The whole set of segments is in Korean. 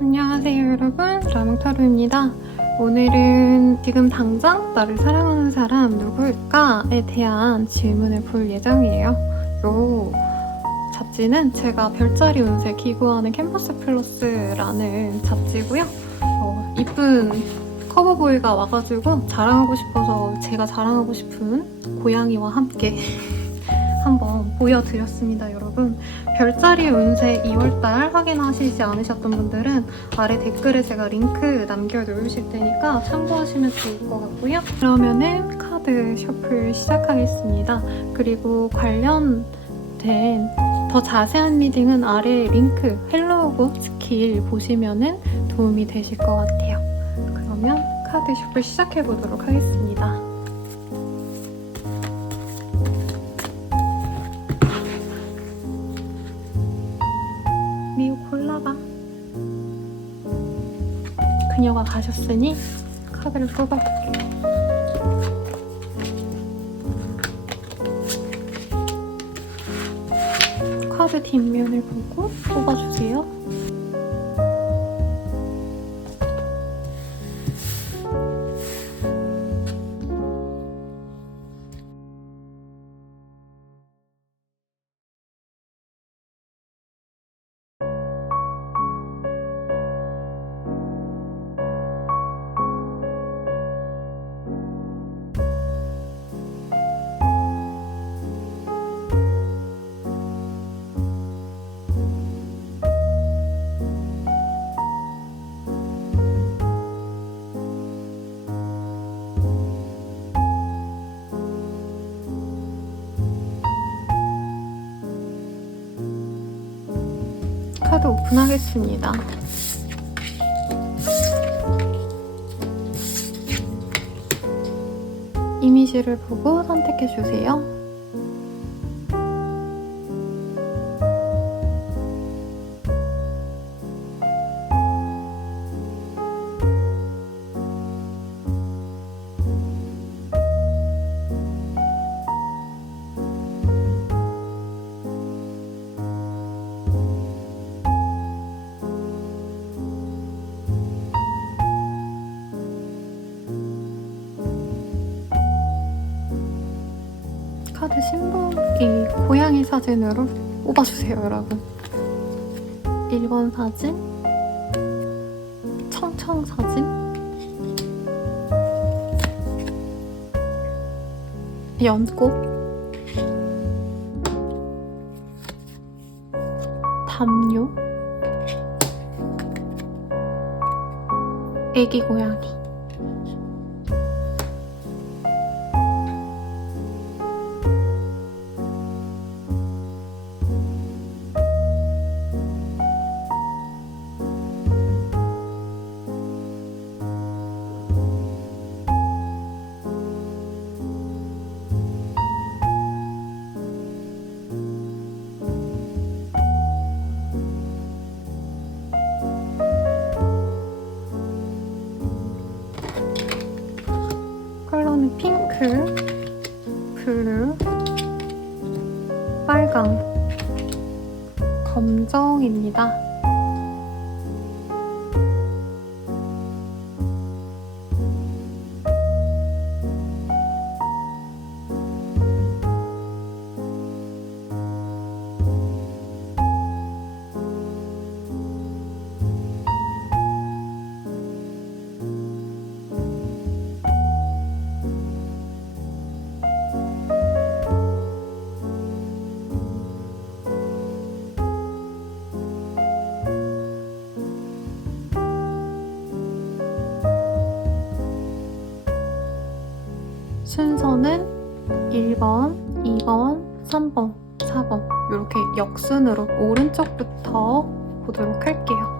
안녕하세요 여러분, 라몽타로입니다. 오늘은 지금 당장 나를 사랑하는 사람 누구일까에 대한 질문을 볼 예정이에요. 요 잡지는 제가 별자리 운세 기구하는 캔버스 플러스라는 잡지고요. 이쁜 커버보이가 와가지고 자랑하고 싶어서 제가 자랑하고 싶은 고양이와 함께 한번 보여드렸습니다. 여러분, 별자리 운세 2월달 확인하시지 않으셨던 분들은 아래 댓글에 제가 링크 남겨놓으실 테니까 참고하시면 좋을 것 같고요. 그러면은 카드 셔플 시작하겠습니다. 그리고 관련된 더 자세한 리딩은 아래 링크 헬로우고 스킬 보시면은 도움이 되실 것 같아요. 그러면 카드 셔플 시작해보도록 하겠습니다. 미우 골라봐. 그녀가 가셨으니 카드를 뽑아볼게요. 카드 뒷면을 보고 뽑아주세요. 카드 오픈하겠습니다. 이미지를 보고 선택해주세요. 카드 심볼이 고양이 사진으로 뽑아주세요, 여러분. 1번 사진, 청청 사진, 연꽃, 담요, 애기 고양이. 컬러는 핑크, 블루, 빨강, 검정입니다. 순서는 1번, 2번, 3번, 4번 이렇게 역순으로 오른쪽부터 보도록 할게요.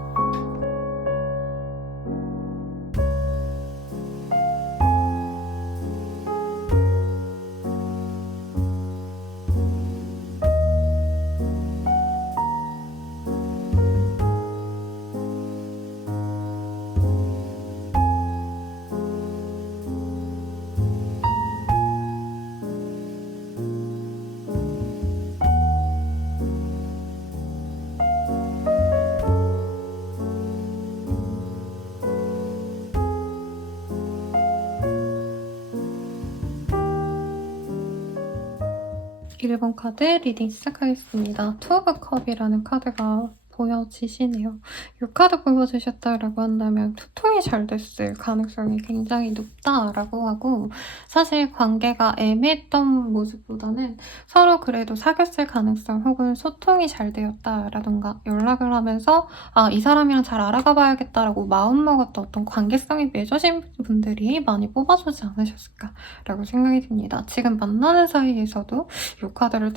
1번 카드 리딩 시작하겠습니다. 투 오브 컵이라는 카드가 보여지시네요. 이 카드 보여주셨다라고 한다면 소통이 잘 됐을 가능성이 굉장히 높다라고 하고, 사실 관계가 애매했던 모습보다는 서로 그래도 사귀었을 가능성 혹은 소통이 잘 되었다라던가 연락을 하면서 이 사람이랑 잘 알아가 봐야겠다라고 마음먹었던 어떤 관계성이 맺어진 분들이 많이 뽑아주지 않으셨을까라고 생각이 듭니다. 지금 만나는 사이에서도 이 카드를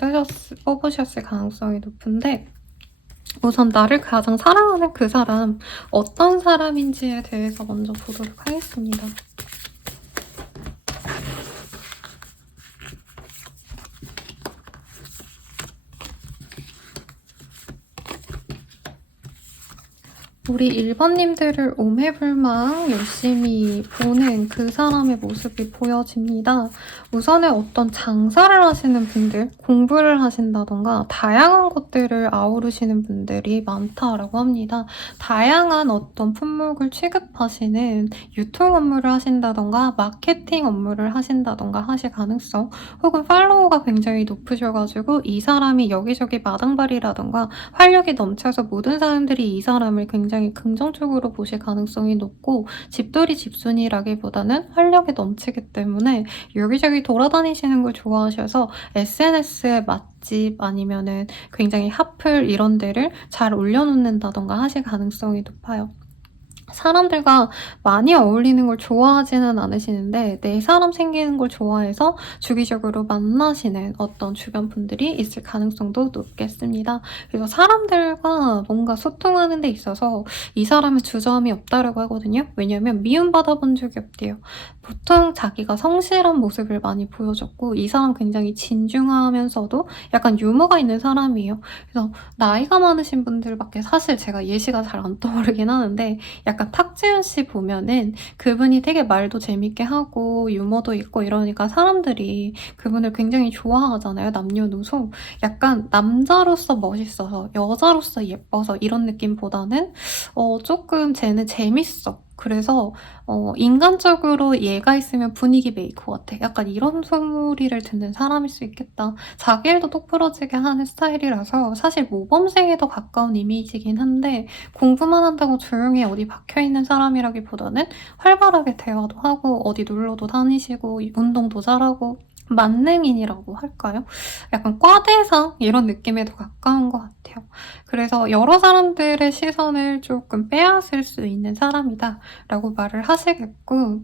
뽑으셨을 가능성이 높은데, 우선 나를 가장 사랑하는 그 사람, 어떤 사람인지에 대해서 먼저 보도록 하겠습니다. 우리 1번님들을 오매불망 열심히 보는 그 사람의 모습이 보여집니다. 우선은 어떤 장사를 하시는 분들, 공부를 하신다던가 다양한 것들을 아우르시는 분들이 많다라고 합니다. 다양한 어떤 품목을 취급하시는 유통 업무를 하신다던가 마케팅 업무를 하신다던가 하실 가능성, 혹은 팔로워가 굉장히 높으셔가지고 이 사람이 여기저기 마당발이라던가 활력이 넘쳐서 모든 사람들이 이 사람을 굉장히 긍정적으로 보실 가능성이 높고, 집돌이 집순이라기보다는 활력이 넘치기 때문에 여기저기 돌아다니시는 걸 좋아하셔서 SNS에 맛집 아니면은 굉장히 핫플 이런 데를 잘 올려놓는다던가 하실 가능성이 높아요. 사람들과 많이 어울리는 걸 좋아하지는 않으시는데 내 사람 생기는 걸 좋아해서 주기적으로 만나시는 어떤 주변 분들이 있을 가능성도 높겠습니다. 그래서 사람들과 뭔가 소통하는 데 있어서 이 사람은 주저함이 없다라고 하거든요. 왜냐면 미움받아 본 적이 없대요. 보통 자기가 성실한 모습을 많이 보여줬고, 이 사람 굉장히 진중하면서도 약간 유머가 있는 사람이에요. 그래서 나이가 많으신 분들밖에 사실 제가 예시가 잘 안 떠오르긴 하는데, 약간 탁지훈 씨 보면은 그분이 되게 말도 재밌게 하고 유머도 있고 이러니까 사람들이 그분을 굉장히 좋아하잖아요. 남녀노소. 약간 남자로서 멋있어서 여자로서 예뻐서 이런 느낌보다는 조금 쟤는 재밌어. 그래서 인간적으로 얘가 있으면 분위기 메이커 같아. 약간 이런 소리를 듣는 사람일 수 있겠다. 자기 일도 똑부러지게 하는 스타일이라서 사실 모범생에 더 가까운 이미지긴 한데, 공부만 한다고 조용히 어디 박혀있는 사람이라기보다는 활발하게 대화도 하고 어디 놀러도 다니시고 운동도 잘하고 만능인이라고 할까요? 약간 과대상 이런 느낌에 더 가까운 것 같아요. 그래서 여러 사람들의 시선을 조금 빼앗을 수 있는 사람이다 라고 말을 하시겠고,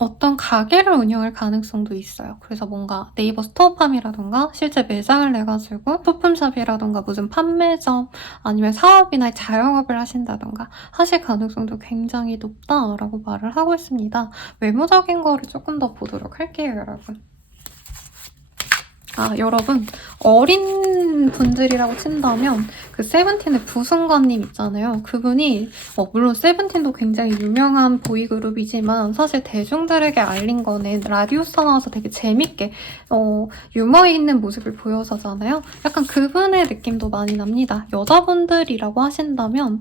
어떤 가게를 운영할 가능성도 있어요. 그래서 뭔가 네이버 스토어팜이라던가 실제 매장을 내가지고 소품샵이라던가 무슨 판매점 아니면 사업이나 자영업을 하신다던가 하실 가능성도 굉장히 높다라고 말을 하고 있습니다. 외모적인 거를 조금 더 보도록 할게요, 여러분. 여러분, 어린 분들이라고 친다면 그 세븐틴의 부승관님 있잖아요. 그분이 물론 세븐틴도 굉장히 유명한 보이그룹이지만 사실 대중들에게 알린 거는 라디오스타 나와서 되게 재밌게 유머 있는 모습을 보여서잖아요. 약간 그분의 느낌도 많이 납니다. 여자분들이라고 하신다면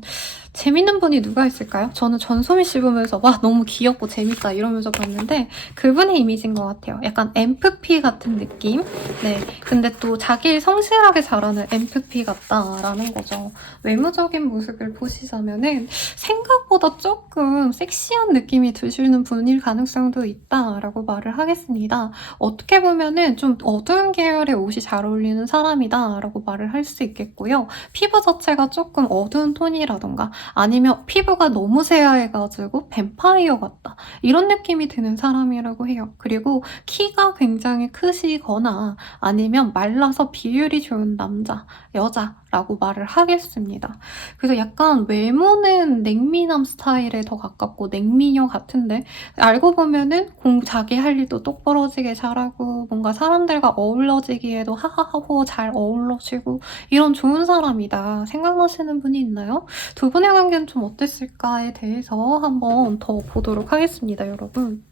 재밌는 분이 누가 있을까요? 저는 전소미 씨 보면서 와 너무 귀엽고 재밌다 이러면서 봤는데 그분의 이미지인 것 같아요. 약간 MFP 같은 느낌? 네, 근데 또 자기 일 성실하게 잘하는 MFP 같다라는 거죠. 외모적인 모습을 보시자면은 생각보다 조금 섹시한 느낌이 드시는 분일 가능성도 있다라고 말을 하겠습니다. 어떻게 보면은 좀 어두운 계열의 옷이 잘 어울리는 사람이다라고 말을 할 수 있겠고요. 피부 자체가 조금 어두운 톤이라던가 아니면 피부가 너무 새하얘가지고 뱀파이어 같다 이런 느낌이 드는 사람이라고 해요. 그리고 키가 굉장히 크시거나 아니면 말라서 비율이 좋은 남자, 여자라고 말을 하겠습니다. 그래서 약간 외모는 냉미남 스타일에 더 가깝고 냉미녀 같은데, 알고 보면은 자기 할 일도 똑부러지게 잘하고 뭔가 사람들과 어울러지기에도 하하하고 잘 어울러지고 이런 좋은 사람이다 생각나시는 분이 있나요? 두 분의 관계는 좀 어땠을까에 대해서 한번 더 보도록 하겠습니다, 여러분.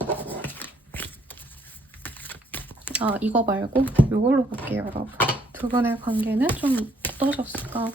이거 말고 이걸로 볼게요, 여러분. 두 분의 관계는 좀 어떠셨을까?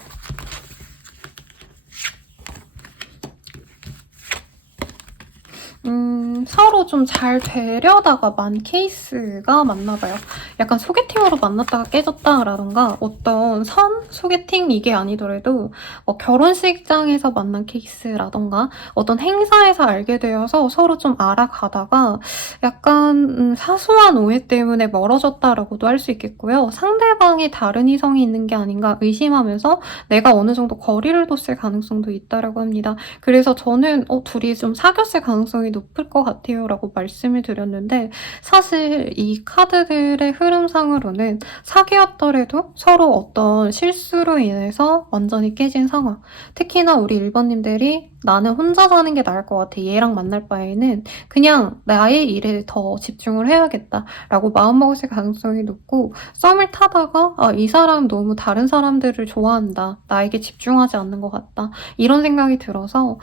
서로 좀 잘 되려다가 만 케이스가 맞나봐요. 약간 소개팅으로 만났다가 깨졌다라던가 어떤 선 소개팅 이게 아니더라도 결혼식장에서 만난 케이스라던가 어떤 행사에서 알게 되어서 서로 좀 알아가다가 약간 사소한 오해 때문에 멀어졌다라고도 할 수 있겠고요. 상대방이 다른 이성이 있는 게 아닌가 의심하면서 내가 어느 정도 거리를 뒀을 가능성도 있다라고 합니다. 그래서 저는 둘이 좀 사귀었을 가능성이 높을 것 같아요 라고 말씀을 드렸는데 사실 이 카드들의 흐름상으로는 사귀었더라도 서로 어떤 실수로 인해서 완전히 깨진 상황. 특히나 우리 1번님들이 나는 혼자 사는 게 나을 것 같아. 얘랑 만날 바에는 그냥 나의 일에 더 집중을 해야겠다라고 마음먹었을 가능성이 높고 썸을 타다가 이 사람 너무 다른 사람들을 좋아한다. 나에게 집중하지 않는 것 같다. 이런 생각이 들어서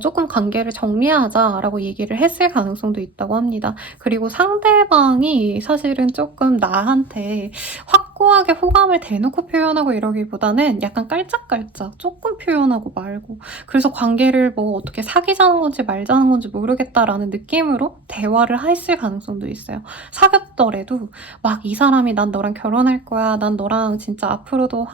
조금 관계를 정리하자라고 얘기를 했을 가능성도 있다고 합니다. 그리고 상대방이 사실은 조금 나한테 확고하게 호감을 대놓고 표현하고 이러기보다는 약간 깔짝깔짝 조금 표현하고 말고 그래서 관계를 뭐 어떻게 사귀자는 건지 말자는 건지 모르겠다라는 느낌으로 대화를 했을 가능성도 있어요. 사귀었더라도 막 이 사람이 난 너랑 결혼할 거야. 난 너랑 진짜 앞으로도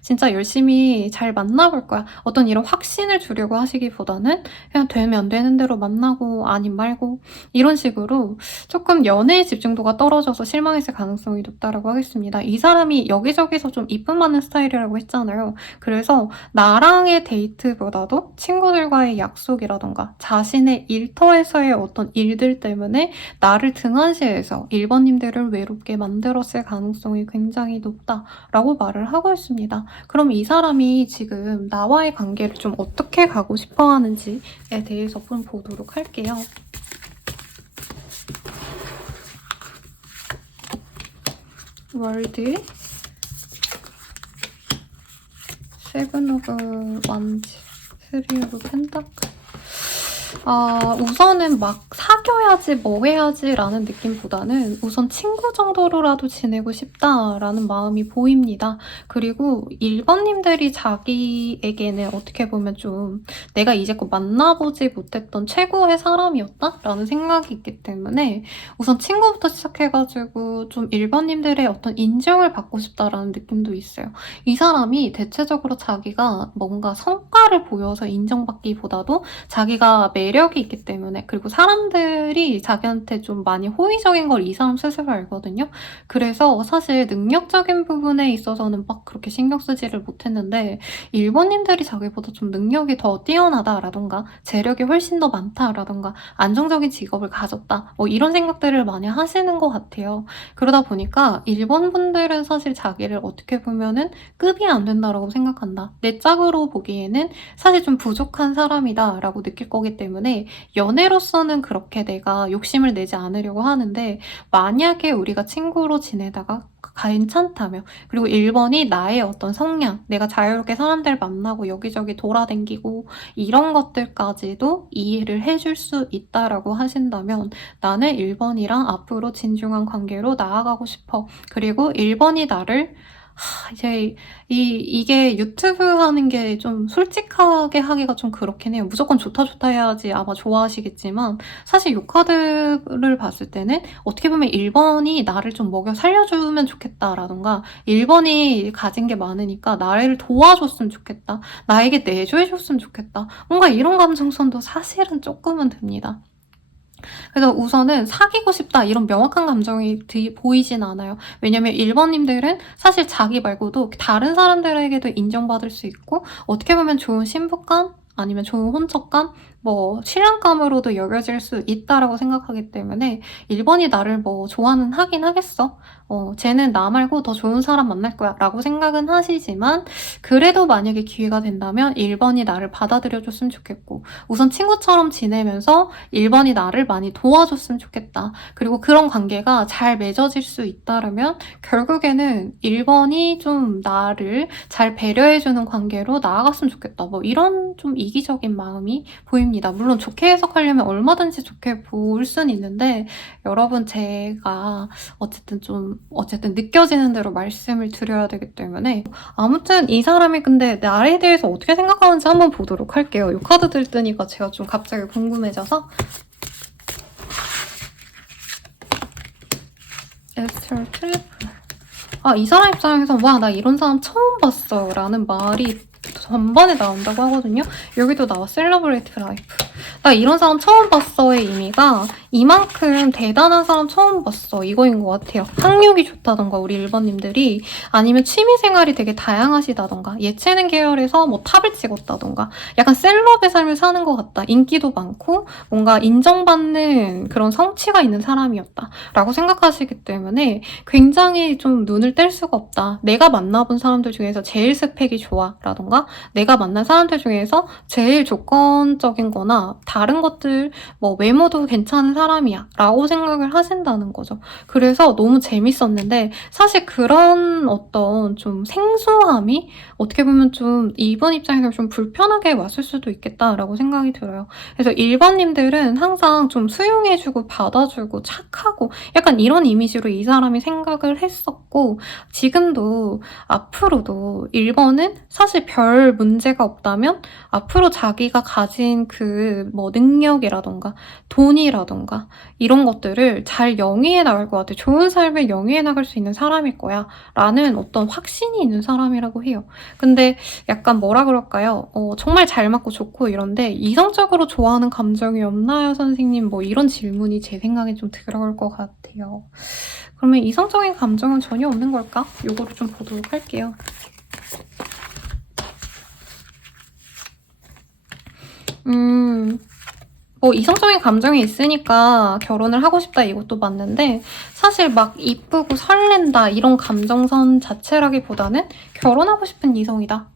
진짜 열심히 잘 만나볼 거야. 어떤 이런 확신을 주려고 하시기보다는 그냥 되면 되는 대로 만나고 아님 말고 이런 식으로 조금 연애의 집중도가 떨어져서 실망했을 가능성이 높다라고 하겠습니다. 이 사람이 여기저기서 좀 이쁨 받는 스타일이라고 했잖아요. 그래서 나랑의 데이트보다도 친구들과의 약속이라던가 자신의 일터에서의 어떤 일들 때문에 나를 등한시해서 1번님들을 외롭게 만들었을 가능성이 굉장히 높다라고 말을 하고 있습니다. 그럼 이 사람이 지금 나와의 관계를 좀 어떻게 가고 싶어 하는지에 대해서 좀 보도록 할게요. 월드, 세븐 오브 완즈, 쓰리 오브 펜타클. 우선은 막 사귀어야지 뭐 해야지 라는 느낌보다는 우선 친구 정도로라도 지내고 싶다라는 마음이 보입니다. 그리고 1번님들이 자기에게는 어떻게 보면 좀 내가 이제껏 만나보지 못했던 최고의 사람이었다라는 생각이 있기 때문에 우선 친구부터 시작해가지고 좀 1번님들의 어떤 인정을 받고 싶다라는 느낌도 있어요. 이 사람이 대체적으로 자기가 뭔가 성과를 보여서 인정받기보다도 자기가 매력이 있기 때문에 그리고 사람들이 자기한테 좀 많이 호의적인 걸 이 사람 스스로 알거든요. 그래서 사실 능력적인 부분에 있어서는 막 그렇게 신경 쓰지를 못했는데 1번님들이 자기보다 좀 능력이 더 뛰어나다라던가 재력이 훨씬 더 많다라던가 안정적인 직업을 가졌다 뭐 이런 생각들을 많이 하시는 것 같아요. 그러다 보니까 1번 분들은 사실 자기를 어떻게 보면은 급이 안 된다라고 생각한다. 내 짝으로 보기에는 사실 좀 부족한 사람이다라고 느낄 거기 때문에 연애로서는 그렇게 내가 욕심을 내지 않으려고 하는데 만약에 우리가 친구로 지내다가 괜찮다며 그리고 1번이 나의 어떤 성향 내가 자유롭게 사람들 만나고 여기저기 돌아다니고 이런 것들까지도 이해를 해줄 수 있다라고 하신다면 나는 1번이랑 앞으로 진중한 관계로 나아가고 싶어. 그리고 1번이 나를 이제 이게 유튜브 하는 게 좀 솔직하게 하기가 좀 그렇긴 해요. 무조건 좋다 해야지 아마 좋아하시겠지만 사실 이 카드를 봤을 때는 어떻게 보면 1번이 나를 좀 먹여 살려주면 좋겠다라던가 1번이 가진 게 많으니까 나를 도와줬으면 좋겠다. 나에게 내조해줬으면 좋겠다. 뭔가 이런 감정선도 사실은 조금은 듭니다. 그래서 우선은 사귀고 싶다 이런 명확한 감정이 보이진 않아요. 왜냐면 1번님들은 사실 자기 말고도 다른 사람들에게도 인정받을 수 있고 어떻게 보면 좋은 신부감 아니면 좋은 혼처감 뭐 신랑감으로도 여겨질 수 있다라고 생각하기 때문에 1번이 나를 뭐 좋아는 하긴 하겠어. 쟤는 나 말고 더 좋은 사람 만날 거야 라고 생각은 하시지만 그래도 만약에 기회가 된다면 1번이 나를 받아들여줬으면 좋겠고 우선 친구처럼 지내면서 1번이 나를 많이 도와줬으면 좋겠다. 그리고 그런 관계가 잘 맺어질 수 있다면 결국에는 1번이 좀 나를 잘 배려해주는 관계로 나아갔으면 좋겠다. 뭐 이런 좀 이기적인 마음이 보입니다. 물론 좋게 해석하려면 얼마든지 좋게 볼 수는 있는데 여러분 제가 어쨌든 느껴지는 대로 말씀을 드려야 되기 때문에 아무튼 이 사람이 근데 나에 대해서 어떻게 생각하는지 한번 보도록 할게요. 이 카드들 뜨니까 제가 좀 갑자기 궁금해져서 에스텔 트리플. 아, 이 사람 입장에서 와, 나 이런 사람 처음 봤어 라는 말이 전반에 나온다고 하거든요. 여기도 나와 셀러브레이트 라이프. 나 이런 사람 처음 봤어의 의미가 이만큼 대단한 사람 처음 봤어 이거인 것 같아요. 학력이 좋다던가 우리 1번님들이, 아니면 취미생활이 되게 다양하시다던가, 예체능 계열에서 뭐 탑을 찍었다던가, 약간 셀럽의 삶을 사는 것 같다, 인기도 많고 뭔가 인정받는 그런 성취가 있는 사람이었다 라고 생각하시기 때문에 굉장히 좀 눈을 뗄 수가 없다. 내가 만나본 사람들 중에서 제일 스펙이 좋아 라던가, 내가 만난 사람들 중에서 제일 조건적인 거나 다른 것들, 뭐 외모도 괜찮은 사람이야 라고 생각을 하신다는 거죠. 그래서 너무 재밌었는데, 사실 그런 어떤 좀 생소함이 어떻게 보면 좀 2번 입장에서 좀 불편하게 왔을 수도 있겠다라고 생각이 들어요. 그래서 1번님들은 항상 좀 수용해주고 받아주고 착하고 약간 이런 이미지로 이 사람이 생각을 했었고, 지금도 앞으로도 1번은 사실 별 문제가 없다면 앞으로 자기가 가진 그 뭐 능력이라던가 돈이라던가 이런 것들을 잘 영위해 나갈 것 같아. 좋은 삶을 영위해 나갈 수 있는 사람일 거야 라는 어떤 확신이 있는 사람이라고 해요. 근데 약간 뭐라 그럴까요? 정말 잘 맞고 좋고 이런데 이성적으로 좋아하는 감정이 없나요, 선생님? 뭐 이런 질문이 제 생각에 좀 들어올 것 같아요. 그러면 이성적인 감정은 전혀 없는 걸까? 요거를 좀 보도록 할게요. 뭐 이성적인 감정이 있으니까 결혼을 하고 싶다 이것도 맞는데, 사실 막 이쁘고 설렌다 이런 감정선 자체라기보다는 결혼하고 싶은 이성이다.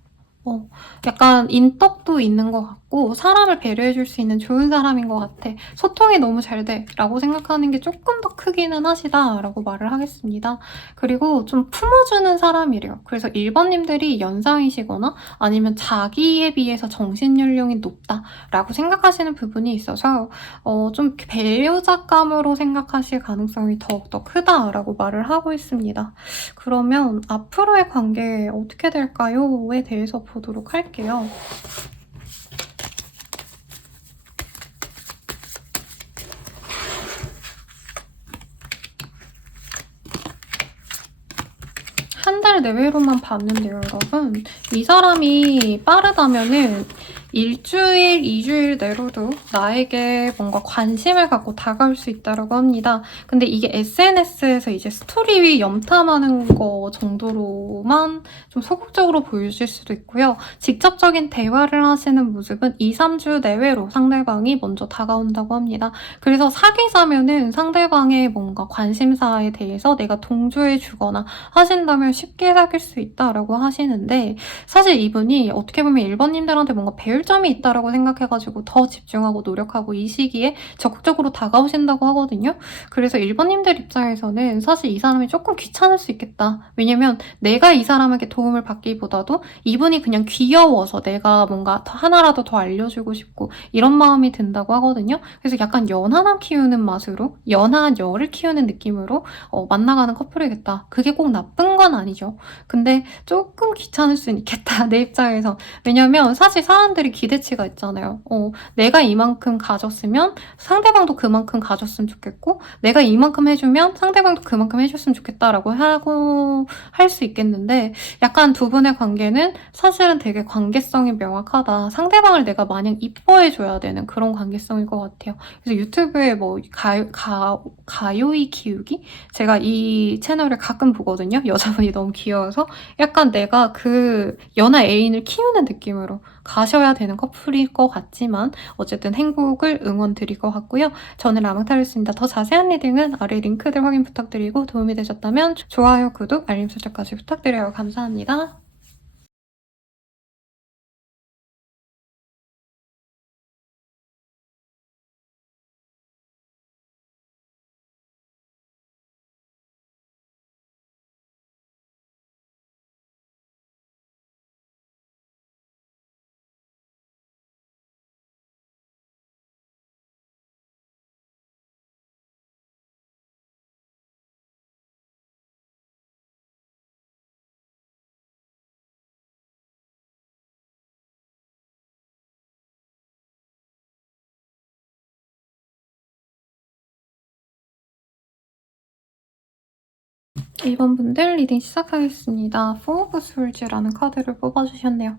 약간 인덕도 있는 것 같고 사람을 배려해줄 수 있는 좋은 사람인 것 같아. 소통이 너무 잘 돼 라고 생각하는 게 조금 더 크기는 하시다 라고 말을 하겠습니다. 그리고 좀 품어주는 사람이래요. 그래서 1번님들이 연상이시거나 아니면 자기에 비해서 정신연령이 높다 라고 생각하시는 부분이 있어서 좀 배려자감으로 생각하실 가능성이 더욱더 크다라고 말을 하고 있습니다. 그러면 앞으로의 관계 어떻게 될까요?에 대해서 보도록 할게요. 한 달 내외로만 봤는데요, 여러분. 이 사람이 빠르다면은 일주일, 2주일 내로도 나에게 뭔가 관심을 갖고 다가올 수 있다고 합니다. 근데 이게 SNS에서 이제 스토리 염탐하는 거 정도로만 좀 소극적으로 보여질 수도 있고요. 직접적인 대화를 하시는 모습은 2, 3주 내외로 상대방이 먼저 다가온다고 합니다. 그래서 사귀자면은 상대방의 뭔가 관심사에 대해서 내가 동조해주거나 하신다면 쉽게 사귈 수 있다라고 하시는데, 사실 이분이 어떻게 보면 1번님들한테 뭔가 배울 점이 있다라고 생각해가지고 더 집중하고 노력하고 이 시기에 적극적으로 다가오신다고 하거든요. 그래서 1번님들 입장에서는 사실 이 사람이 조금 귀찮을 수 있겠다. 왜냐면 내가 이 사람에게 도움을 받기보다도 이분이 그냥 귀여워서 내가 뭔가 하나라도 더 알려주고 싶고 이런 마음이 든다고 하거든요. 그래서 약간 연하남 키우는 맛으로, 연한 열을 키우는 느낌으로 만나가는 커플이겠다. 그게 꼭 나쁜 건 아니죠. 근데 조금 귀찮을 수는 있겠다, 내 입장에서. 왜냐면 사실 사람들이 기대치가 있잖아요. 내가 이만큼 가졌으면 상대방도 그만큼 가졌으면 좋겠고, 내가 이만큼 해주면 상대방도 그만큼 해줬으면 좋겠다라고 하고 할 수 있겠는데, 약간 두 분의 관계는 사실은 되게 관계성이 명확하다. 상대방을 내가 마냥 이뻐해줘야 되는 그런 관계성일 것 같아요. 그래서 유튜브에 뭐 가요이 키우기? 제가 이 채널을 가끔 보거든요. 여자분이 너무 귀여워서. 약간 내가 그 연하 애인을 키우는 느낌으로 가셔야 되는 커플일 것 같지만 어쨌든 행복을 응원드릴 것 같고요. 저는 라망타로였습니다. 더 자세한 리딩은 아래 링크들 확인 부탁드리고, 도움이 되셨다면 좋아요, 구독, 알림 설정까지 부탁드려요. 감사합니다. 1번 분들 리딩 시작하겠습니다. Four of Swords라는 카드를 뽑아주셨네요.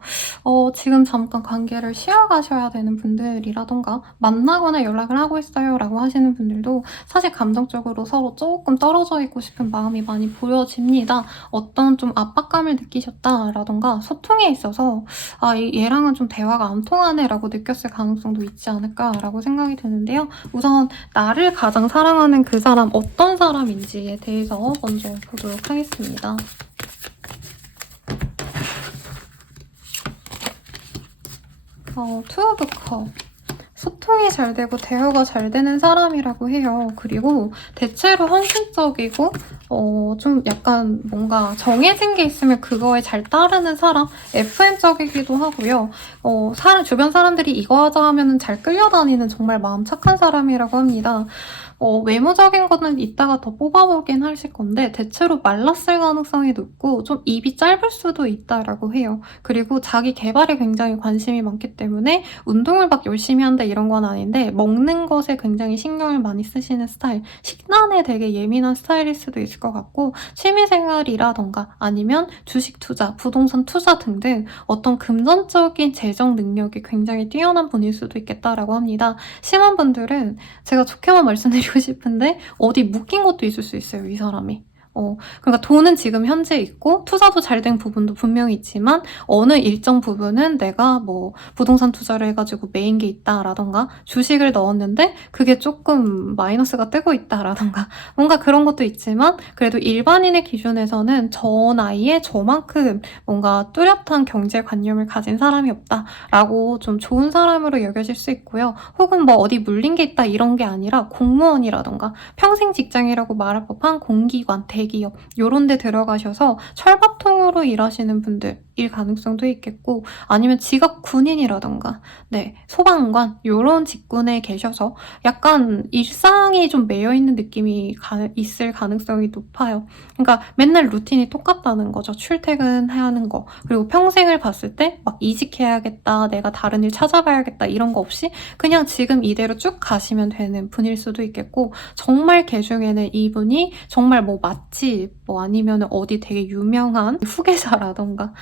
지금 잠깐 관계를 쉬어가셔야 되는 분들이라던가 만나거나 연락을 하고 있어요 라고 하시는 분들도 사실 감정적으로 서로 조금 떨어져 있고 싶은 마음이 많이 보여집니다. 어떤 좀 압박감을 느끼셨다라던가 소통에 있어서 얘랑은 좀 대화가 안 통하네 라고 느꼈을 가능성도 있지 않을까라고 생각이 드는데요. 우선 나를 가장 사랑하는 그 사람 어떤 사람인지에 대해서 먼저 보도록 하겠습니다. Two of Cups. 소통이 잘 되고 대화가 잘 되는 사람이라고 해요. 그리고 대체로 헌신적이고 좀 약간 뭔가 정해진 게 있으면 그거에 잘 따르는 사람, FM적이기도 하고요. 주변 사람들이 이거 하자 하면 잘 끌려다니는 정말 마음 착한 사람이라고 합니다. 외모적인 거는 이따가 더 뽑아보긴 하실 건데 대체로 말랐을 가능성이 높고 좀 입이 짧을 수도 있다라고 해요. 그리고 자기 개발에 굉장히 관심이 많기 때문에 운동을 막 열심히 한다 이런 건 아닌데 먹는 것에 굉장히 신경을 많이 쓰시는 스타일, 식단에 되게 예민한 스타일일 수도 있을 것 같고 취미생활이라던가 아니면 주식 투자, 부동산 투자 등등 어떤 금전적인 재정 능력이 굉장히 뛰어난 분일 수도 있겠다라고 합니다. 심한 분들은 제가 좋게만 말씀드리고 싶은데 어디 묶인 것도 있을 수 있어요, 이 사람이. 그러니까 돈은 지금 현재 있고 투자도 잘 된 부분도 분명히 있지만 어느 일정 부분은 내가 뭐 부동산 투자를 해가지고 메인 게 있다라던가 주식을 넣었는데 그게 조금 마이너스가 뜨고 있다라던가 뭔가 그런 것도 있지만 그래도 일반인의 기준에서는 저 나이에 저만큼 뭔가 뚜렷한 경제관념을 가진 사람이 없다라고 좀 좋은 사람으로 여겨질 수 있고요. 혹은 뭐 어디 물린 게 있다 이런 게 아니라 공무원이라던가 평생 직장이라고 말할 법한 공기관, 대기업 요런 데 들어가셔서 철밥통으로 일하시는 분들일 가능성도 있겠고 아니면 직업 군인이라던가 소방관 요런 직군에 계셔서 약간 일상이 좀 매여있는 느낌이 있을 가능성이 높아요. 그러니까 맨날 루틴이 똑같다는 거죠. 출퇴근해야 하는 거 그리고 평생을 봤을 때 막 이직해야겠다 내가 다른 일 찾아봐야겠다 이런 거 없이 그냥 지금 이대로 쭉 가시면 되는 분일 수도 있겠고 정말 개 중에는 이분이 정말 뭐 맛집 뭐 아니면 어디 되게 유명한 후계자라던가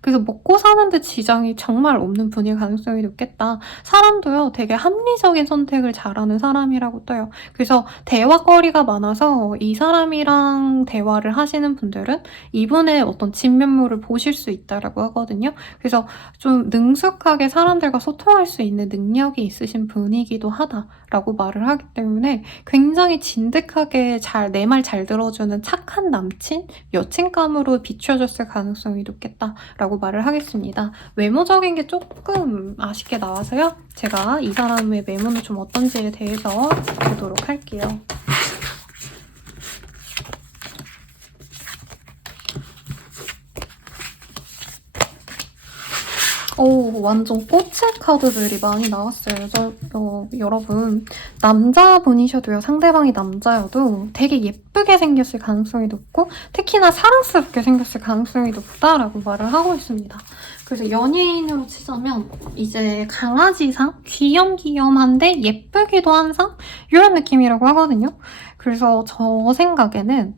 그래서 먹고 사는데 지장이 정말 없는 분일 가능성이 높겠다. 사람도요 되게 합리적인 선택을 잘하는 사람이라고 떠요. 그래서 대화거리가 많아서 이 사람이랑 대화를 하시는 분들은 이분의 어떤 진면모를 보실 수 있다라고 하거든요. 그래서 좀 능숙하게 사람들과 소통할 수 있는 능력이 있으신 분이기도 하다라고 말을 하기 때문에 굉장히 진득하게 내 말 잘 들어주는 착한 남친, 여친감으로 비춰졌을 가능성이 높겠다라고 말을 하겠습니다. 외모적인 게 조금 아쉽게 나와서요. 제가 이 사람의 외모는 좀 어떤지에 대해서 보도록 할게요. 완전 꽃의 카드들이 많이 나왔어요. 여러분, 남자분이셔도요, 상대방이 남자여도 되게 예쁘게 생겼을 가능성이 높고, 특히나 사랑스럽게 생겼을 가능성이 높다라고 말을 하고 있습니다. 그래서 연예인으로 치자면, 이제 강아지상? 귀염귀염한데 예쁘기도 한 상? 이런 느낌이라고 하거든요. 그래서 저 생각에는,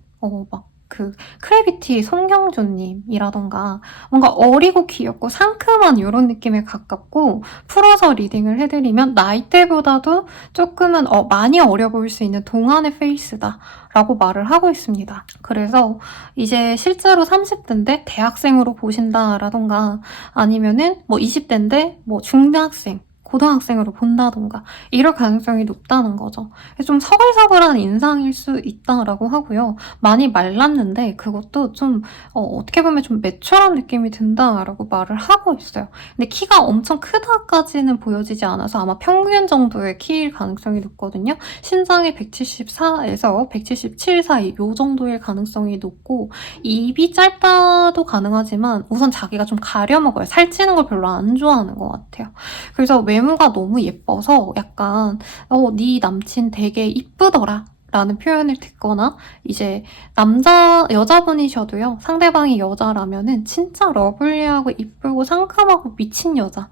크래비티 송형주님이라던가 뭔가 어리고 귀엽고 상큼한 이런 느낌에 가깝고 풀어서 리딩을 해드리면 나이대보다도 조금은 많이 어려 보일 수 있는 동안의 페이스다 라고 말을 하고 있습니다. 그래서 이제 실제로 30대인데 대학생으로 보신다라던가 아니면은 뭐 20대인데 뭐 중대학생 고등학생으로 본다던가 이럴 가능성이 높다는 거죠. 좀 서글서글한 인상일 수 있다라고 하고요. 많이 말랐는데 그것도 좀 어떻게 보면 좀 매출한 느낌이 든다라고 말을 하고 있어요. 근데 키가 엄청 크다까지는 보여지지 않아서 아마 평균 정도의 키일 가능성이 높거든요. 신장이 174에서 177 사이 요 정도일 가능성이 높고 입이 짧다도 가능하지만 우선 자기가 좀 가려먹어요. 살찌는 걸 별로 안 좋아하는 것 같아요. 그래서 외모가 너무 예뻐서 약간 네 남친 되게 이쁘더라 라는 표현을 듣거나 이제 여자분이셔도요. 상대방이 여자라면은 진짜 러블리하고 이쁘고 상큼하고 미친 여자.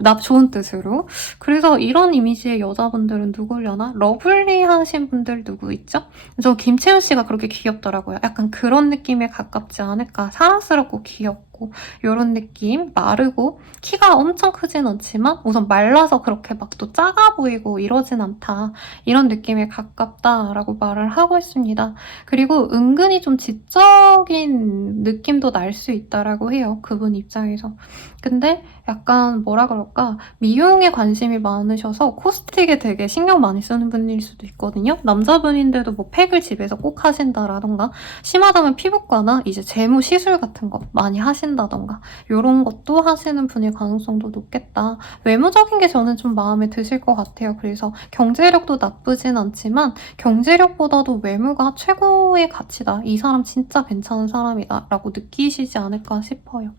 나 좋은 뜻으로. 그래서 이런 이미지의 여자분들은 누구려나? 러블리하신 분들 누구 있죠? 저 김채연 씨가 그렇게 귀엽더라고요. 약간 그런 느낌에 가깝지 않을까. 사랑스럽고 귀엽고 이런 느낌. 마르고 키가 엄청 크진 않지만 우선 말라서 그렇게 막 또 작아 보이고 이러진 않다. 이런 느낌에 가깝다라고 말을 하고 있습니다. 그리고 은근히 좀 지적인 느낌도 날 수 있다라고 해요. 그분 입장에서. 근데 약간 뭐라 그럴까? 미용에 관심이 많으셔서 코스틱에 되게 신경 많이 쓰는 분일 수도 있거든요. 남자분인데도 뭐 팩을 집에서 꼭 하신다라던가 심하다면 피부과나 이제 제모 시술 같은 거 많이 하신다던가 이런 것도 하시는 분일 가능성도 높겠다. 외모적인 게 저는 좀 마음에 드실 것 같아요. 그래서 경제력도 나쁘진 않지만 경제력보다도 외모가 최고의 가치다. 이 사람 진짜 괜찮은 사람이다 라고 느끼시지 않을까 싶어요.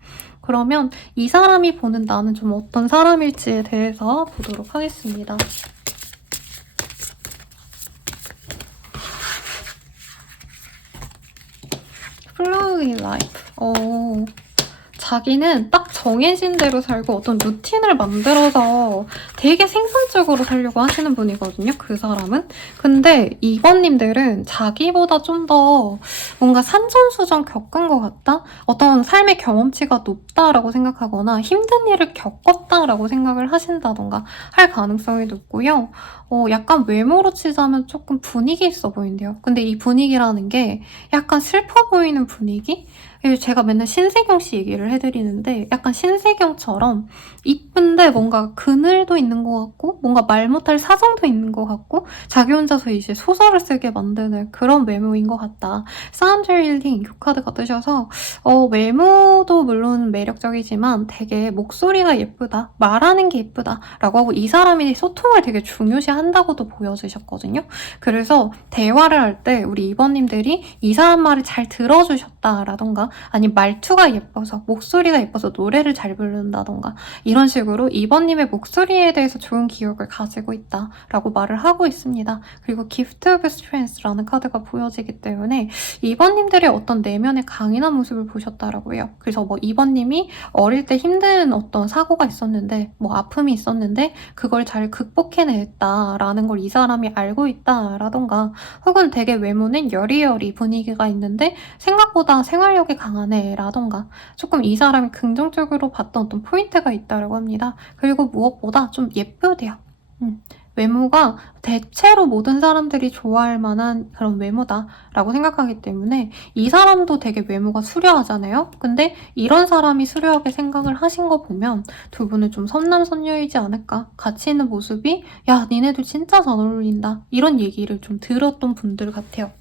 그러면 이 사람이 보는 나는 좀 어떤 사람일지에 대해서 보도록 하겠습니다. 플로우인 라이프. 자기는 딱 정해진 대로 살고 어떤 루틴을 만들어서 되게 생산적으로 살려고 하시는 분이거든요. 그 사람은. 근데 이번님들은 자기보다 좀 더 뭔가 산전수전 겪은 것 같다? 어떤 삶의 경험치가 높다라고 생각하거나 힘든 일을 겪었다라고 생각을 하신다던가 할 가능성이 높고요. 약간 외모로 치자면 조금 분위기 있어 보인대요. 근데 이 분위기라는 게 약간 슬퍼 보이는 분위기? 제가 맨날 신세경 씨 얘기를 해드리는데 약간 신세경처럼 이쁜데 뭔가 그늘도 있는 것 같고 뭔가 말 못할 사정도 있는 것 같고 자기 혼자서 이제 소설을 쓰게 만드는 그런 외모인 것 같다. 사운드 힐링 교카드가 뜨셔서 외모도 물론 매력적이지만 되게 목소리가 예쁘다. 말하는 게 예쁘다. 라고 하고 이 사람이 소통을 되게 중요시한다고도 보여주셨거든요. 그래서 대화를 할 때 우리 이번님들이 이 사람 말을 잘 들어주셨다라던가 아니 말투가 예뻐서 목소리가 예뻐서 노래를 잘 부른다던가 이런 식으로 이번님의 목소리에 대해서 좋은 기억을 가지고 있다라고 말을 하고 있습니다. 그리고 기프트 오브 스트렝스라는 카드가 보여지기 때문에 이번님들의 어떤 내면의 강인한 모습을 보셨다라고 해요. 그래서 뭐 이번님이 어릴 때 힘든 어떤 사고가 있었는데 뭐 아픔이 있었는데 그걸 잘 극복해냈다라는 걸 이 사람이 알고 있다라던가 혹은 되게 외모는 여리여리 분위기가 있는데 생각보다 생활력이 강하네 라던가 조금 이 사람이 긍정적으로 봤던 어떤 포인트가 있다고 합니다. 그리고 무엇보다 좀 예쁘대요. 외모가 대체로 모든 사람들이 좋아할 만한 그런 외모다라고 생각하기 때문에 이 사람도 되게 외모가 수려하잖아요. 근데 이런 사람이 수려하게 생각을 하신 거 보면 두 분은 좀 선남선녀이지 않을까? 같이 있는 모습이 야 니네들 진짜 잘 어울린다. 이런 얘기를 좀 들었던 분들 같아요.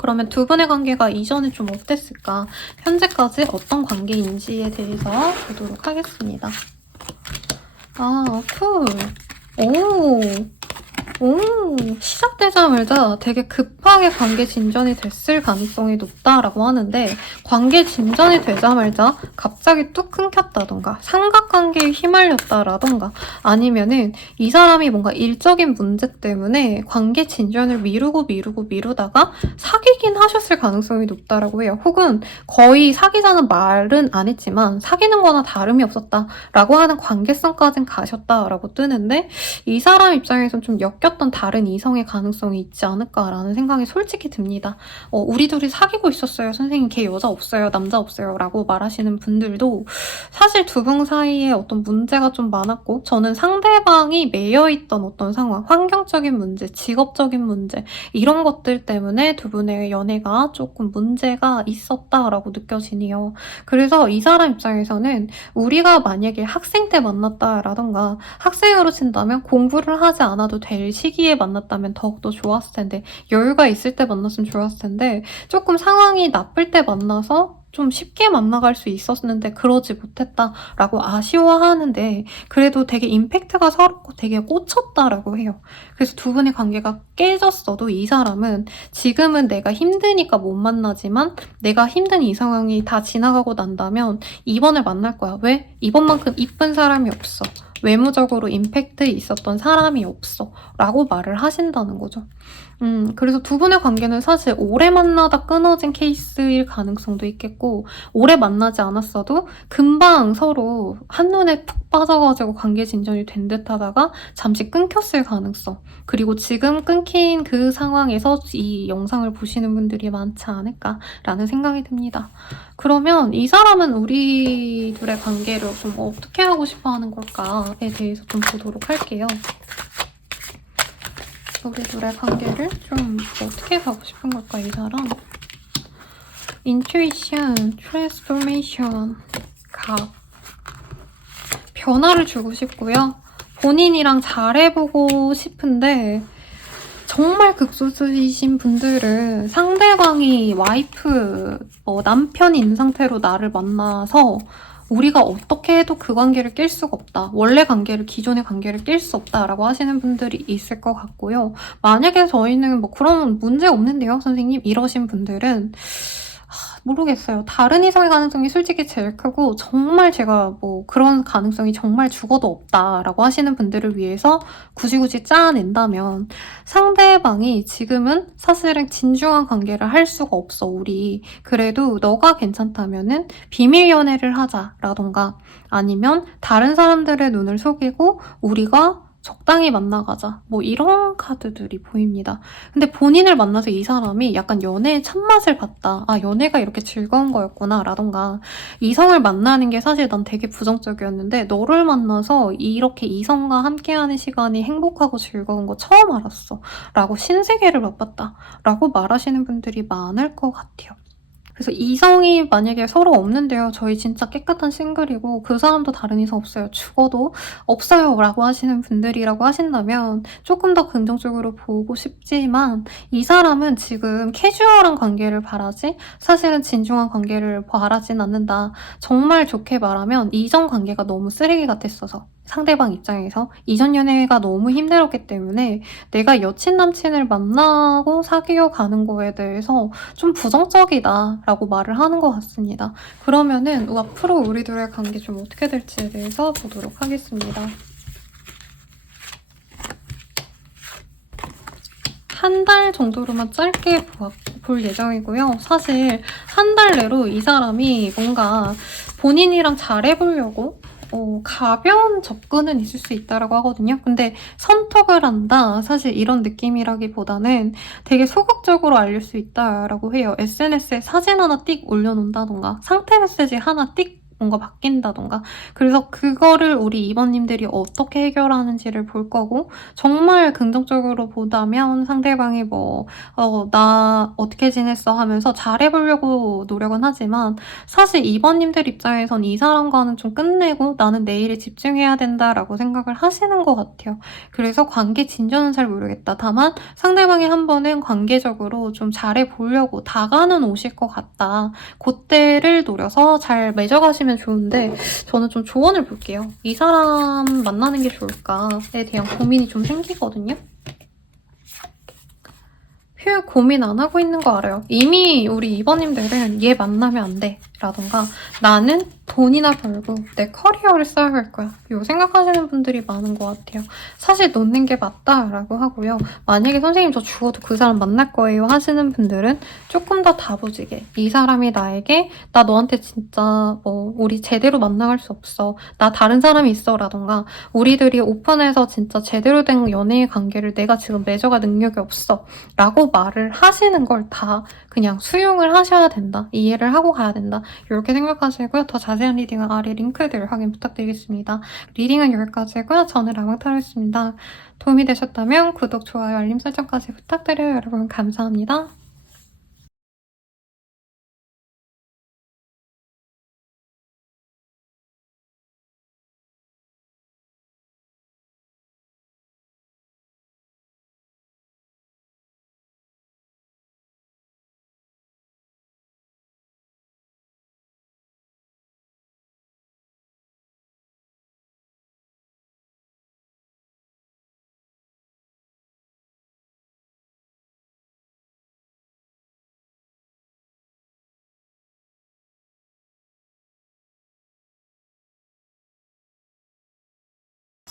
그러면 두 분의 관계가 이전에 좀 어땠을까? 현재까지 어떤 관계인지에 대해서 보도록 하겠습니다. 시작되자마자 되게 급하게 관계 진전이 됐을 가능성이 높다라고 하는데 관계 진전이 되자마자 갑자기 뚝 끊겼다던가 삼각관계에 휘말렸다라던가 아니면은 이 사람이 뭔가 일적인 문제 때문에 관계 진전을 미루다가 사귀긴 하셨을 가능성이 높다라고 해요. 혹은 거의 사귀자는 말은 안 했지만 사귀는 거나 다름이 없었다라고 하는 관계성까진 가셨다라고 뜨는데 이 사람 입장에선 좀 엮였던 다른 이성의 가능성이 있지 않을까라는 생각이 솔직히 듭니다. 우리 둘이 사귀고 있었어요. 선생님 걔 여자 없어요. 남자 없어요. 라고 말하시는 분들도 사실 두 분 사이에 어떤 문제가 좀 많았고 저는 상대방이 매여있던 어떤 상황, 환경적인 문제, 직업적인 문제 이런 것들 때문에 두 분의 연애가 조금 문제가 있었다라고 느껴지네요. 그래서 이 사람 입장에서는 우리가 만약에 학생 때 만났다라던가 학생으로 친다면 공부를 하지 않아도 될 시기에 만났다면 더욱더 좋았을 텐데 여유가 있을 때 만났으면 좋았을 텐데 조금 상황이 나쁠 때 만나서 좀 쉽게 만나갈 수 있었는데 그러지 못했다라고 아쉬워하는데 그래도 되게 임팩트가 서럽고 되게 꽂혔다라고 해요. 그래서 두 분의 관계가 깨졌어도 이 사람은 지금은 내가 힘드니까 못 만나지만 내가 힘든 이 상황이 다 지나가고 난다면 2번을 만날 거야. 왜? 2번만큼 이쁜 사람이 없어. 외모적으로 임팩트 있었던 사람이 없어. 라고 말을 하신다는 거죠. 그래서 두 분의 관계는 사실 오래 만나다 끊어진 케이스일 가능성도 있겠고, 오래 만나지 않았어도 금방 서로 한눈에 푹 빠져가지고 관계 진전이 된 듯 하다가 잠시 끊겼을 가능성, 그리고 지금 끊긴 그 상황에서 이 영상을 보시는 분들이 많지 않을까라는 생각이 듭니다. 그러면 이 사람은 우리 둘의 관계를 좀 어떻게 하고 싶어 하는 걸까에 대해서 좀 보도록 할게요. 우리 둘의 관계를 좀 어떻게 가고 싶은 걸까, 이 사람? 인투이션, 트랜스포메이션, 각. 변화를 주고 싶고요. 본인이랑 잘해보고 싶은데 정말 극소수이신 분들은 상대방이 와이프, 남편인 상태로 나를 만나서 우리가 어떻게 해도 그 관계를 낄 수가 없다. 원래 관계를, 기존의 관계를 낄 수 없다라고 하시는 분들이 있을 것 같고요. 만약에 저희는 뭐 그런 문제 없는데요, 선생님? 이러신 분들은 모르겠어요. 다른 이성의 가능성이 솔직히 제일 크고 정말 제가 뭐 그런 가능성이 정말 죽어도 없다라고 하시는 분들을 위해서 굳이 짜낸다면 상대방이 지금은 사실은 진중한 관계를 할 수가 없어, 우리. 그래도 너가 괜찮다면은 비밀 연애를 하자라던가 아니면 다른 사람들의 눈을 속이고 우리가 적당히 만나가자. 뭐 이런 카드들이 보입니다. 근데 본인을 만나서 이 사람이 약간 연애의 참맛을 봤다. 아, 연애가 이렇게 즐거운 거였구나. 라던가 이성을 만나는 게 사실 난 되게 부정적이었는데 너를 만나서 이렇게 이성과 함께하는 시간이 행복하고 즐거운 거 처음 알았어. 라고 신세계를 맛봤다. 라고 말하시는 분들이 많을 것 같아요. 그래서 이성이 만약에 서로 없는데요. 저희 진짜 깨끗한 싱글이고 그 사람도 다른 이성 없어요. 죽어도 없어요. 라고 하시는 분들이라고 하신다면 조금 더 긍정적으로 보고 싶지만 이 사람은 지금 캐주얼한 관계를 바라지 사실은 진중한 관계를 바라진 않는다. 정말 좋게 말하면 이전 관계가 너무 쓰레기 같았어서 상대방 입장에서 이전 연애가 너무 힘들었기 때문에 내가 여친 남친을 만나고 사귀어 가는 거에 대해서 좀 부정적이다라고 말을 하는 것 같습니다. 그러면은 앞으로 우리 둘의 관계 좀 어떻게 될지에 대해서 보도록 하겠습니다. 한 달 정도로만 짧게 볼 예정이고요. 사실 한 달 내로 이 사람이 뭔가 본인이랑 잘해보려고 가벼운 접근은 있을 수 있다라고 하거든요. 근데 선톡을 한다, 사실 이런 느낌이라기보다는 되게 소극적으로 알릴 수 있다라고 해요. SNS에 사진 하나 띡 올려놓는다던가 상태 메시지 하나 띡 뭔가 바뀐다던가. 그래서 그거를 우리 2번님들이 어떻게 해결하는지를 볼 거고, 정말 긍정적으로 보다면 상대방이 나 어떻게 지냈어 하면서 잘해보려고 노력은 하지만 사실 2번님들 입장에선 이 사람과는 좀 끝내고 나는 내일에 집중해야 된다라고 생각을 하시는 것 같아요. 그래서 관계 진전은 잘 모르겠다. 다만 상대방이 한 번은 관계적으로 좀 잘해보려고 다가는 오실 것 같다. 그때를 노려서 잘 맺어가시면 좋은데 저는 좀 조언을 볼게요. 이 사람 만나는 게 좋을까에 대한 고민이 좀 생기거든요. 고민 안 하고 있는 거 알아요. 이미 우리 2번님들은 얘 만나면 안 돼. 라던가 나는 돈이나 벌고 내 커리어를 쌓아갈 거야. 요 생각하시는 분들이 많은 것 같아요. 사실 놓는 게 맞다라고 하고요. 만약에 선생님 저 죽어도 그 사람 만날 거예요 하시는 분들은 조금 더 다부지게 이 사람이 나에게 나 너한테 진짜 우리 제대로 만나갈 수 없어. 나 다른 사람이 있어. 라던가 우리들이 오픈해서 진짜 제대로 된 연애의 관계를 내가 지금 맺어갈 능력이 없어. 라고 말을 하시는 걸 다 그냥 수용을 하셔야 된다. 이해를 하고 가야 된다. 이렇게 생각하시고요. 더 자세한 리딩은 아래 링크들 확인 부탁드리겠습니다. 리딩은 여기까지고요. 저는 라방타로였습니다. 도움이 되셨다면 구독, 좋아요, 알림 설정까지 부탁드려요. 여러분 감사합니다.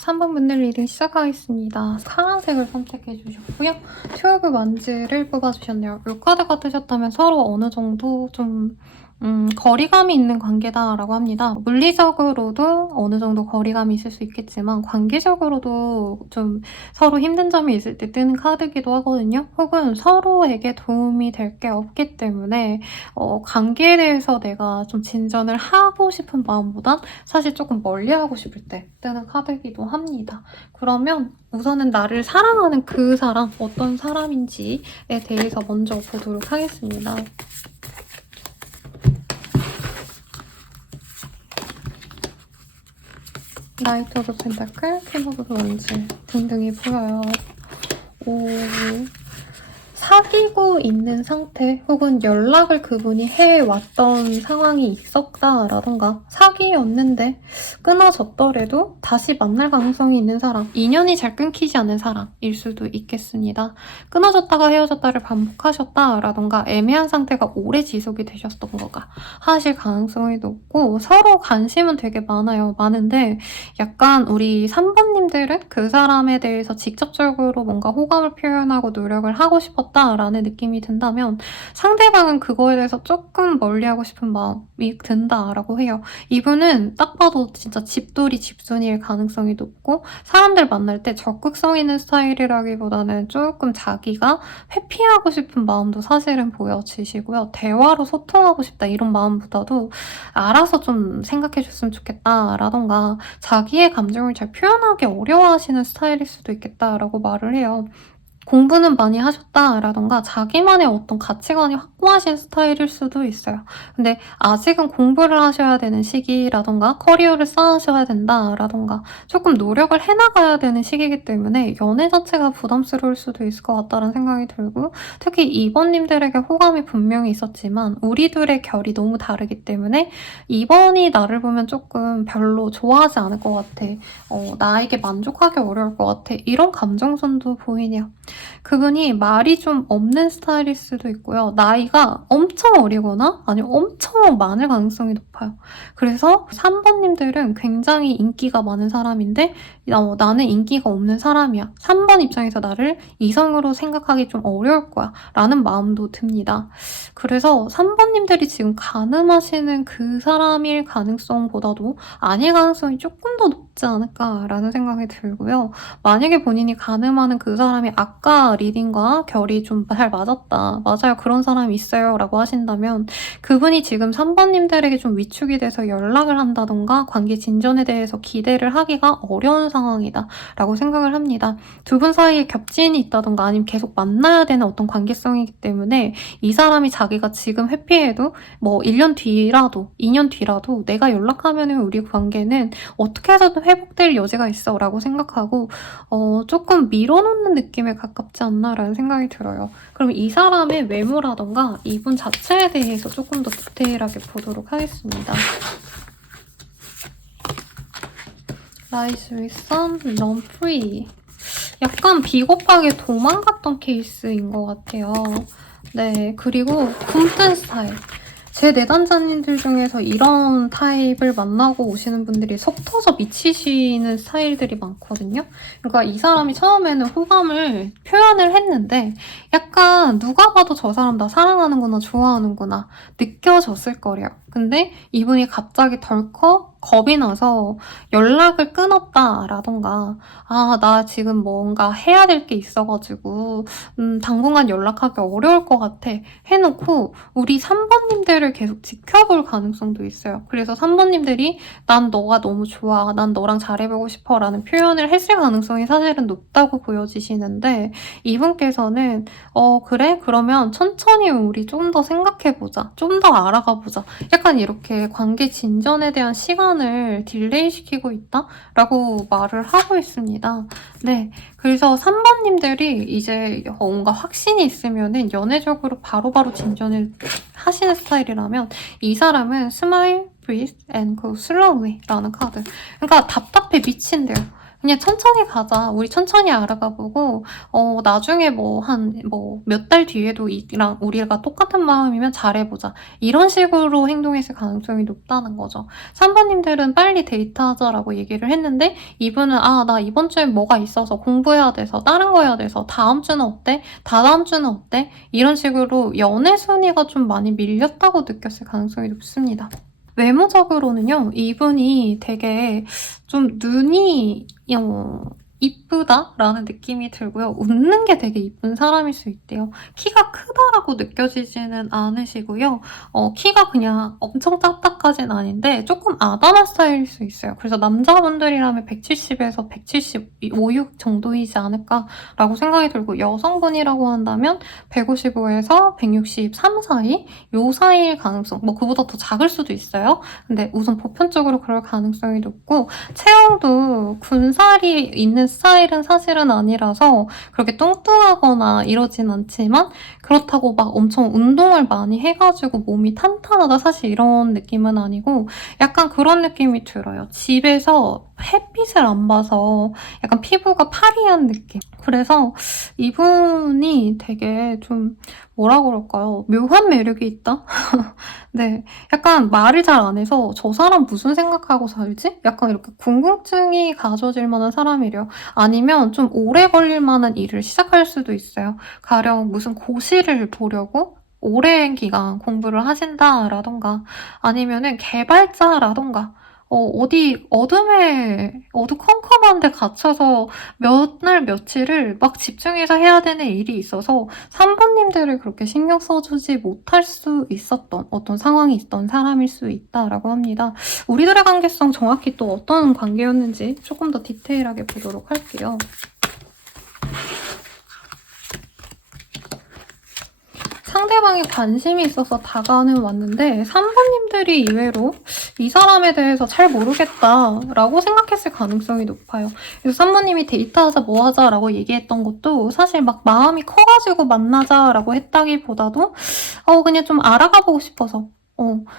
3번 분들 리딩 시작하겠습니다. 파란색을 선택해 주셨고요. 트웰브 완즈를 뽑아주셨네요. 이 카드가 뜨셨다면 서로 어느 정도 좀 거리감이 있는 관계다라고 합니다. 물리적으로도 어느 정도 거리감이 있을 수 있겠지만 관계적으로도 좀 서로 힘든 점이 있을 때 뜨는 카드기도 하거든요. 혹은 서로에게 도움이 될 게 없기 때문에 관계에 대해서 내가 좀 진전을 하고 싶은 마음보단 사실 조금 멀리하고 싶을 때 뜨는 카드기도 합니다. 그러면 우선은 나를 사랑하는 그 사람, 어떤 사람인지에 대해서 먼저 보도록 하겠습니다. 나이트 오브 펜타클, 퀸 오브 원즈 등등이 보여요. 오, 사귀고 있는 상태 혹은 연락을 그분이 해왔던 상황이 있었다라던가 사귀었는데 끊어졌더라도 다시 만날 가능성이 있는 사람, 인연이 잘 끊기지 않는 사람일 수도 있겠습니다. 끊어졌다가 헤어졌다를 반복하셨다라던가 애매한 상태가 오래 지속이 되셨던 거가 하실 가능성이 높고 서로 관심은 되게 많은데 약간 우리 3번님들은 그 사람에 대해서 직접적으로 뭔가 호감을 표현하고 노력을 하고 싶었다라는 느낌이 든다면 상대방은 그거에 대해서 조금 멀리하고 싶은 마음이 든다라고 해요. 이분은 딱 봐도 진짜 집돌이 집순이일 가능성이 높고 사람들 만날 때 적극성 있는 스타일이라기보다는 조금 자기가 회피하고 싶은 마음도 사실은 보여지시고요. 대화로 소통하고 싶다 이런 마음보다도 알아서 좀 생각해줬으면 좋겠다라던가 자기의 감정을 잘 표현하기 어려워하시는 스타일일 수도 있겠다라고 말을 해요. 공부는 많이 하셨다라던가 자기만의 어떤 가치관이 확고하신 스타일일 수도 있어요. 근데 아직은 공부를 하셔야 되는 시기라던가 커리어를 쌓으셔야 된다라던가 조금 노력을 해나가야 되는 시기이기 때문에 연애 자체가 부담스러울 수도 있을 것 같다는 생각이 들고 특히 2번님들에게 호감이 분명히 있었지만 우리 둘의 결이 너무 다르기 때문에 2번이 나를 보면 조금 별로 좋아하지 않을 것 같아. 나에게 만족하기 어려울 것 같아. 이런 감정선도 보이네요. 그분이 말이 좀 없는 스타일일 수도 있고요. 나이가 엄청 어리거나 아니면 엄청 많을 가능성이 높아요. 그래서 3번님들은 굉장히 인기가 많은 사람인데 나는 인기가 없는 사람이야. 3번 입장에서 나를 이성으로 생각하기 좀 어려울 거야. 라는 마음도 듭니다. 그래서 3번님들이 지금 가늠하시는 그 사람일 가능성보다도 아닐 가능성이 조금 더 높지 않을까라는 생각이 들고요. 만약에 본인이 가늠하는 그 사람이 아까 리딩과 결이 좀 잘 맞았다. 맞아요. 그런 사람이 있어요. 라고 하신다면 그분이 지금 3번님들에게 좀 위축이 돼서 연락을 한다던가 관계 진전에 대해서 기대를 하기가 어려운 상황이다. 라고 생각을 합니다. 두 분 사이에 겹진이 있다던가 아니면 계속 만나야 되는 어떤 관계성이기 때문에 이 사람이 자기가 지금 회피해도 뭐 1년 뒤라도 2년 뒤라도 내가 연락하면 우리 관계는 어떻게 해서든 회복될 여지가 있어 라고 생각하고 조금 밀어놓는 느낌에 가깝지 않나라는 생각이 들어요. 그럼 이 사람의 외모라던가 이분 자체에 대해서 조금 더 디테일하게 보도록 하겠습니다. Rise with sun, run free. 약간 비겁하게 도망갔던 케이스인 것 같아요. 네, 그리고 굼뜬 스타일. 제 내단자님들 중에서 이런 타입을 만나고 오시는 분들이 속 터져 미치시는 스타일들이 많거든요. 그러니까 이 사람이 처음에는 호감을 표현을 했는데 약간 누가 봐도 저 사람 나 사랑하는구나 좋아하는구나 느껴졌을 거래요. 근데 이분이 갑자기 덜컥 겁이 나서 연락을 끊었다라던가 나 지금 뭔가 해야 될 게 있어가지고 당분간 연락하기 어려울 것 같아 해놓고 우리 3번님들을 계속 지켜볼 가능성도 있어요. 그래서 3번님들이 난 너가 너무 좋아, 난 너랑 잘해보고 싶어 라는 표현을 했을 가능성이 사실은 높다고 보여지시는데 이분께서는 그래? 그러면 천천히 우리 좀 더 생각해보자. 좀 더 알아가보자. 약간 이렇게 관계 진전에 대한 시간을 딜레이 시키고 있다? 라고 말을 하고 있습니다. 네. 그래서 3번님들이 이제 뭔가 확신이 있으면은 연애적으로 바로바로 진전을 하시는 스타일이라면 이 사람은 smile, breathe and go slowly 라는 카드. 그러니까 답답해 미친대요. 그냥 천천히 가자. 우리 천천히 알아가 보고 나중에 몇 달 뒤에도 이랑 우리가 똑같은 마음이면 잘해보자. 이런 식으로 행동했을 가능성이 높다는 거죠. 3번님들은 빨리 데이트하자라고 얘기를 했는데 이분은 나 이번 주에 뭐가 있어서 공부해야 돼서 다른 거 해야 돼서 다음 주는 어때? 다다음 주는 어때? 이런 식으로 연애 순위가 좀 많이 밀렸다고 느꼈을 가능성이 높습니다. 외모적으로는요, 이분이 되게 좀 눈이 이쁘다라는 느낌이 들고요. 웃는 게 되게 이쁜 사람일 수 있대요. 키가 크다라고 느껴지지는 않으시고요. 키가 그냥 엄청 딱딱하진 아닌데 조금 아담한 스타일일 수 있어요. 그래서 남자분들이라면 170에서 175, 6 정도이지 않을까라고 생각이 들고 여성분이라고 한다면 155에서 163 사이? 요 사이일 가능성, 그보다 더 작을 수도 있어요. 근데 우선 보편적으로 그럴 가능성이 높고 체형도 군살이 있는 스타일은 사실은 아니라서 그렇게 뚱뚱하거나 이러진 않지만 그렇다고 막 엄청 운동을 많이 해가지고 몸이 탄탄하다 사실 이런 느낌은 아니고 약간 그런 느낌이 들어요. 집에서 햇빛을 안 봐서 약간 피부가 파리한 느낌. 그래서 이분이 되게 좀 뭐라 그럴까요? 묘한 매력이 있다? 네. 약간 말을 잘 안 해서 '저 사람 무슨 생각하고 살지?' 약간 이렇게 궁금증이 가져질 만한 사람이래요. 아니면 좀 오래 걸릴 만한 일을 시작할 수도 있어요. 가령 무슨 고시를 보려고 오랜 기간 공부를 하신다라든가 아니면은 개발자라든가 어디 어두컴컴한 데 갇혀서 몇 날 며칠을 막 집중해서 해야 되는 일이 있어서 3번님들을 그렇게 신경 써주지 못할 수 있었던 어떤 상황이 있던 사람일 수 있다라고 합니다. 우리들의 관계성 정확히 또 어떤 관계였는지 조금 더 디테일하게 보도록 할게요. 상대방이 관심이 있어서 다가는 왔는데 3번님들이 의외로 이 사람에 대해서 잘 모르겠다라고 생각했을 가능성이 높아요. 그래서 3번님이 데이트하자 뭐하자 라고 얘기했던 것도 사실 막 마음이 커가지고 만나자라고 했다기보다도 그냥 좀 알아가보고 싶어서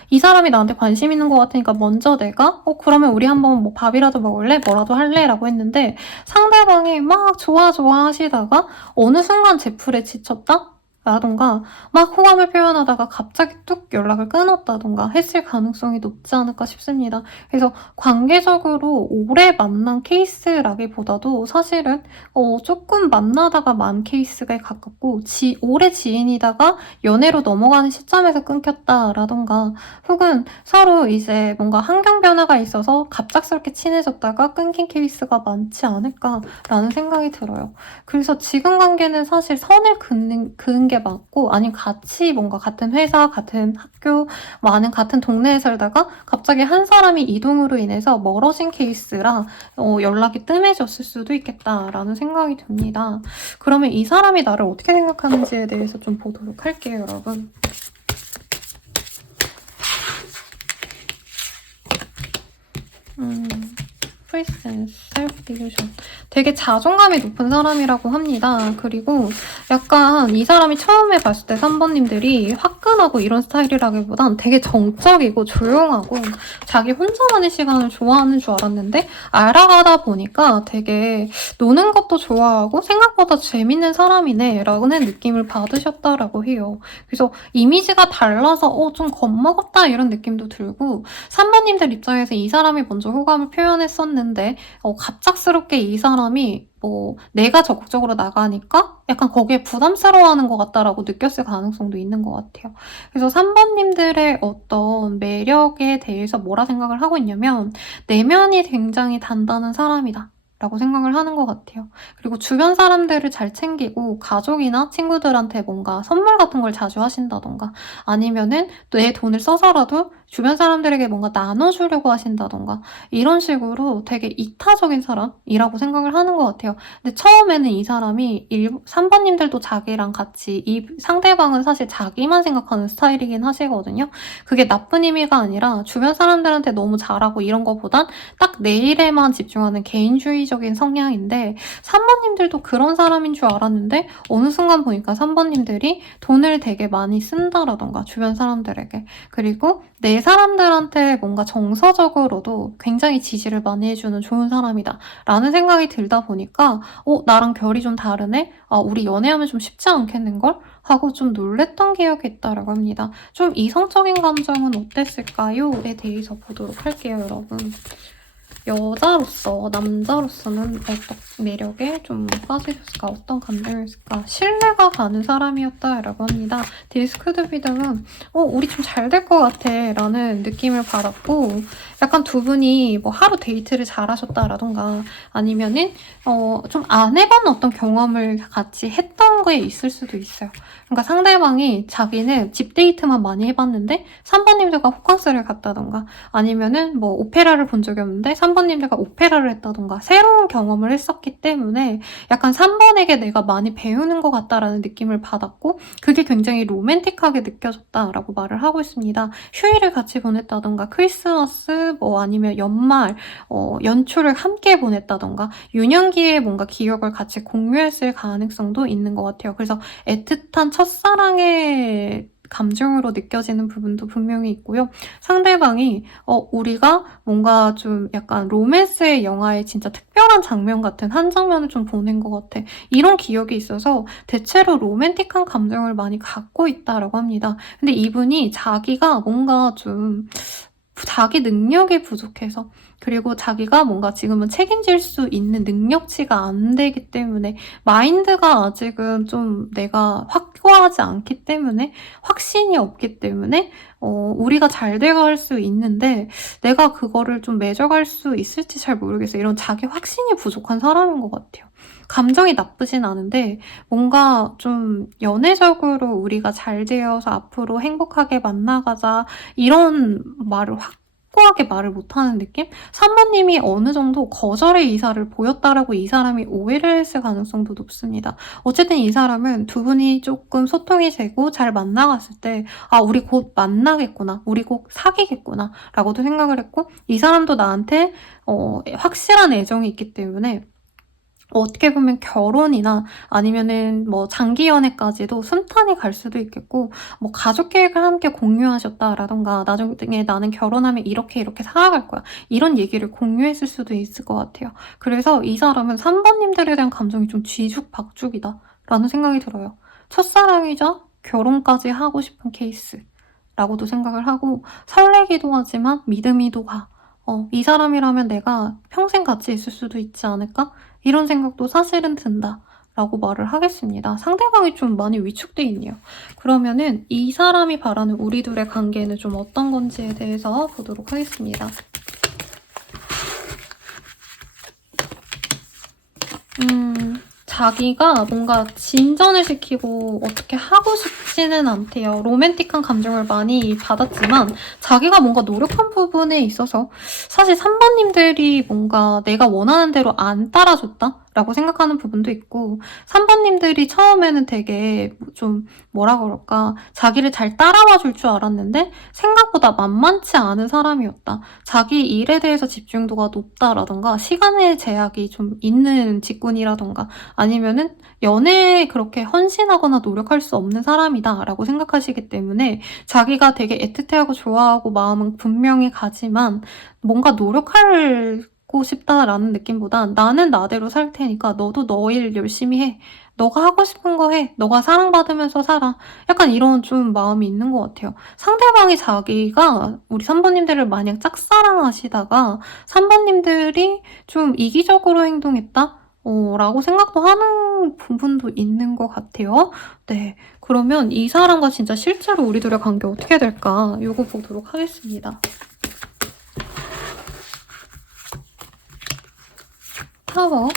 이 사람이 나한테 관심 있는 것 같으니까 먼저 내가 그러면 우리 한번 밥이라도 먹을래? 뭐라도 할래? 라고 했는데 상대방이 막 좋아 하시다가 어느 순간 제풀에 지쳤다? 라던가 막 호감을 표현하다가 갑자기 뚝 연락을 끊었다던가 했을 가능성이 높지 않을까 싶습니다. 그래서 관계적으로 오래 만난 케이스라기보다도 사실은 조금 만나다가 만 케이스가 가깝고 오래 지인이다가 연애로 넘어가는 시점에서 끊겼다라던가 혹은 서로 이제 뭔가 환경 변화가 있어서 갑작스럽게 친해졌다가 끊긴 케이스가 많지 않을까라는 생각이 들어요. 그래서 지금 관계는 사실 선을 그은 게 많고 아니면 같이 뭔가 같은 회사, 같은 학교, 아니면 같은 동네에 살다가 갑자기 한 사람이 이동으로 인해서 멀어진 케이스라 연락이 뜸해졌을 수도 있겠다라는 생각이 듭니다. 그러면 이 사람이 나를 어떻게 생각하는지에 대해서 좀 보도록 할게요, 여러분. 프리센스, 셀프 디루션. 되게 자존감이 높은 사람이라고 합니다. 그리고 약간 이 사람이 처음에 봤을 때 3번님들이 화끈하고 이런 스타일이라기보단 되게 정적이고 조용하고 자기 혼자만의 시간을 좋아하는 줄 알았는데 알아가다 보니까 되게 노는 것도 좋아하고 생각보다 재밌는 사람이네 라는 느낌을 받으셨다라고 해요. 그래서 이미지가 달라서 좀 겁먹었다 이런 느낌도 들고 3번님들 입장에서 이 사람이 먼저 호감을 표현했었는데 갑작스럽게 이 사람이 내가 적극적으로 나가니까 약간 거기에 부담스러워하는 것 같다라고 느꼈을 가능성도 있는 것 같아요. 그래서 3번님들의 어떤 매력에 대해서 뭐라 생각을 하고 있냐면 내면이 굉장히 단단한 사람이다. 라고 생각을 하는 것 같아요. 그리고 주변 사람들을 잘 챙기고 가족이나 친구들한테 뭔가 선물 같은 걸 자주 하신다던가 아니면은 내 돈을 써서라도 주변 사람들에게 뭔가 나눠주려고 하신다던가 이런 식으로 되게 이타적인 사람이라고 생각을 하는 것 같아요. 근데 처음에는 이 사람이 3번님들도 자기랑 같이 이 상대방은 사실 자기만 생각하는 스타일이긴 하시거든요. 그게 나쁜 의미가 아니라 주변 사람들한테 너무 잘하고 이런 거보단 딱 내 일에만 집중하는 개인주의적인 성향인데 3번님들도 그런 사람인 줄 알았는데 어느 순간 보니까 3번님들이 돈을 되게 많이 쓴다라던가 주변 사람들에게 그리고 내 사람들한테 뭔가 정서적으로도 굉장히 지지를 많이 해주는 좋은 사람이다 라는 생각이 들다 보니까 나랑 결이 좀 다르네? 우리 연애하면 좀 쉽지 않겠는걸? 하고 좀 놀랬던 기억이 있다라고 합니다. 좀 이성적인 감정은 어땠을까요? 에 대해서 보도록 할게요, 여러분. 여자로서, 남자로서는 어떤 매력에 좀 빠지셨을까? 어떤 감정이었을까? 신뢰가 가는 사람이었다라고 합니다. 디스크드비등은 우리 좀 잘 될 것 같아 라는 느낌을 받았고, 약간 두 분이 뭐 하루 데이트를 잘 하셨다라던가 아니면은 좀 안 해본 어떤 경험을 같이 했던 거에 있을 수도 있어요. 그러니까 상대방이 자기는 집 데이트만 많이 해봤는데 3번님들과 호캉스를 갔다던가 아니면은 뭐 오페라를 본 적이 없는데 3번님들과 오페라를 했다던가 새로운 경험을 했었기 때문에 약간 3번에게 내가 많이 배우는 것 같다라는 느낌을 받았고 그게 굉장히 로맨틱하게 느껴졌다라고 말을 하고 있습니다. 휴일을 같이 보냈다던가 크리스마스 뭐 아니면 연말 연초를 함께 보냈다던가 유년기에 뭔가 기억을 같이 공유했을 가능성도 있는 것 같아요. 그래서 애틋한 첫사랑의 감정으로 느껴지는 부분도 분명히 있고요. 상대방이 우리가 뭔가 좀 약간 로맨스의 영화의 진짜 특별한 장면 같은 한 장면을 좀 보낸 것 같아. 이런 기억이 있어서 대체로 로맨틱한 감정을 많이 갖고 있다라고 합니다. 근데 이분이 자기가 뭔가 좀 자기 능력이 부족해서 그리고 자기가 뭔가 지금은 책임질 수 있는 능력치가 안 되기 때문에 마인드가 아직은 좀 내가 확고하지 않기 때문에 확신이 없기 때문에 우리가 잘 돼갈 수 있는데 내가 그거를 좀 맺어갈 수 있을지 잘 모르겠어요. 이런 자기 확신이 부족한 사람인 것 같아요. 감정이 나쁘진 않은데 뭔가 좀 연애적으로 우리가 잘 되어서 앞으로 행복하게 만나가자 이런 말을 확고하게 말을 못하는 느낌? 3번님이 어느 정도 거절의 의사를 보였다라고 이 사람이 오해를 했을 가능성도 높습니다. 어쨌든 이 사람은 두 분이 조금 소통이 되고 잘 만나갔을 때 우리 곧 만나겠구나. 우리 곧 사귀겠구나. 라고도 생각을 했고 이 사람도 나한테 확실한 애정이 있기 때문에 어떻게 보면 결혼이나 아니면은 뭐 장기 연애까지도 순탄히 갈 수도 있겠고 뭐 가족 계획을 함께 공유하셨다라던가 나중에 나는 결혼하면 이렇게 살아갈 거야 이런 얘기를 공유했을 수도 있을 것 같아요. 그래서 이 사람은 3번님들에 대한 감정이 좀 쥐죽박죽이다 라는 생각이 들어요. 첫사랑이자 결혼까지 하고 싶은 케이스 라고도 생각을 하고 설레기도 하지만 믿음이도 가. 이 사람이라면 내가 평생 같이 있을 수도 있지 않을까? 이런 생각도 사실은 든다. 라고 말을 하겠습니다. 상대방이 좀 많이 위축돼 있네요. 그러면은 이 사람이 바라는 우리 둘의 관계는 좀 어떤 건지에 대해서 보도록 하겠습니다. 자기가 뭔가 진전을 시키고 어떻게 하고 싶지는 않대요. 로맨틱한 감정을 많이 받았지만 자기가 뭔가 노력한 부분에 있어서 사실 3번님들이 뭔가 내가 원하는 대로 안 따라줬다? 라고 생각하는 부분도 있고 3번님들이 처음에는 되게 좀 뭐라 그럴까 자기를 잘 따라와 줄 줄 알았는데 생각보다 만만치 않은 사람이었다. 자기 일에 대해서 집중도가 높다라던가 시간의 제약이 좀 있는 직군이라던가 아니면은 연애에 그렇게 헌신하거나 노력할 수 없는 사람이다 라고 생각하시기 때문에 자기가 되게 애틋해하고 좋아하고 마음은 분명히 가지만 뭔가 노력할 싶다라는 느낌보단 나는 나대로 살 테니까 너도 너 일 열심히 해. 너가 하고 싶은 거 해. 너가 사랑받으면서 살아. 약간 이런 좀 마음이 있는 것 같아요. 상대방이 자기가 우리 3번님들을 마냥 짝사랑하시다가 3번님들이 좀 이기적으로 행동했다? 라고 생각도 하는 부분도 있는 것 같아요. 네. 그러면 이 사람과 진짜 실제로 우리 둘의 관계 어떻게 될까? 요거 보도록 하겠습니다. 타워.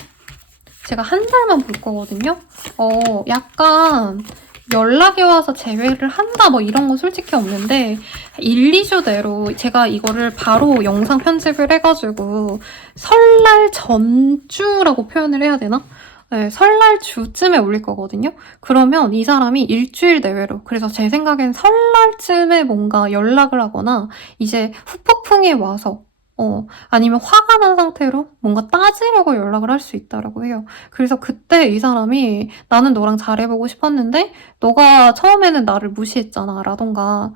제가 한 달만 볼 거거든요. 약간 연락이 와서 재회를 한다 뭐 이런 건 솔직히 없는데 1, 2주 내로 제가 이거를 바로 영상 편집을 해가지고 설날 전주라고 표현을 해야 되나? 네, 설날 주쯤에 올릴 거거든요. 그러면 이 사람이 일주일 내외로 그래서 제 생각엔 설날쯤에 뭔가 연락을 하거나 이제 후폭풍이 와서 아니면 화가 난 상태로 뭔가 따지려고 연락을 할 수 있다라고 해요. 그래서 그때 이 사람이 "나는 너랑 잘해보고 싶었는데 너가 처음에는 나를 무시했잖아." 라던가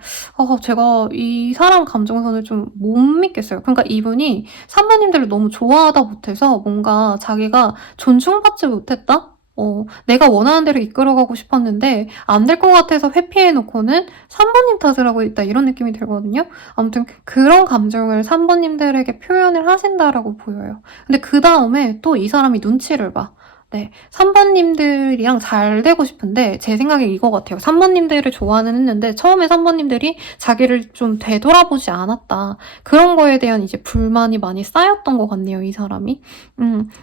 제가 이 사람 감정선을 좀 못 믿겠어요. 그러니까 이분이 산모님들을 너무 좋아하다 못해서 뭔가 자기가 존중받지 못했다? 내가 원하는 대로 이끌어가고 싶었는데 안 될 것 같아서 회피해 놓고는 산모님 탓을 하고 있다 이런 느낌이 들거든요. 아무튼 그런 감정을 산모님들에게 표현을 하신다라고 보여요. 근데 그다음에 또 이 사람이 눈치를 봐. 네. 산모님들이랑 잘 되고 싶은데 제 생각에 이거 같아요. 산모님들을 좋아는 했는데 처음에 산모님들이 자기를 좀 되돌아보지 않았다. 그런 거에 대한 이제 불만이 많이 쌓였던 것 같네요, 이 사람이.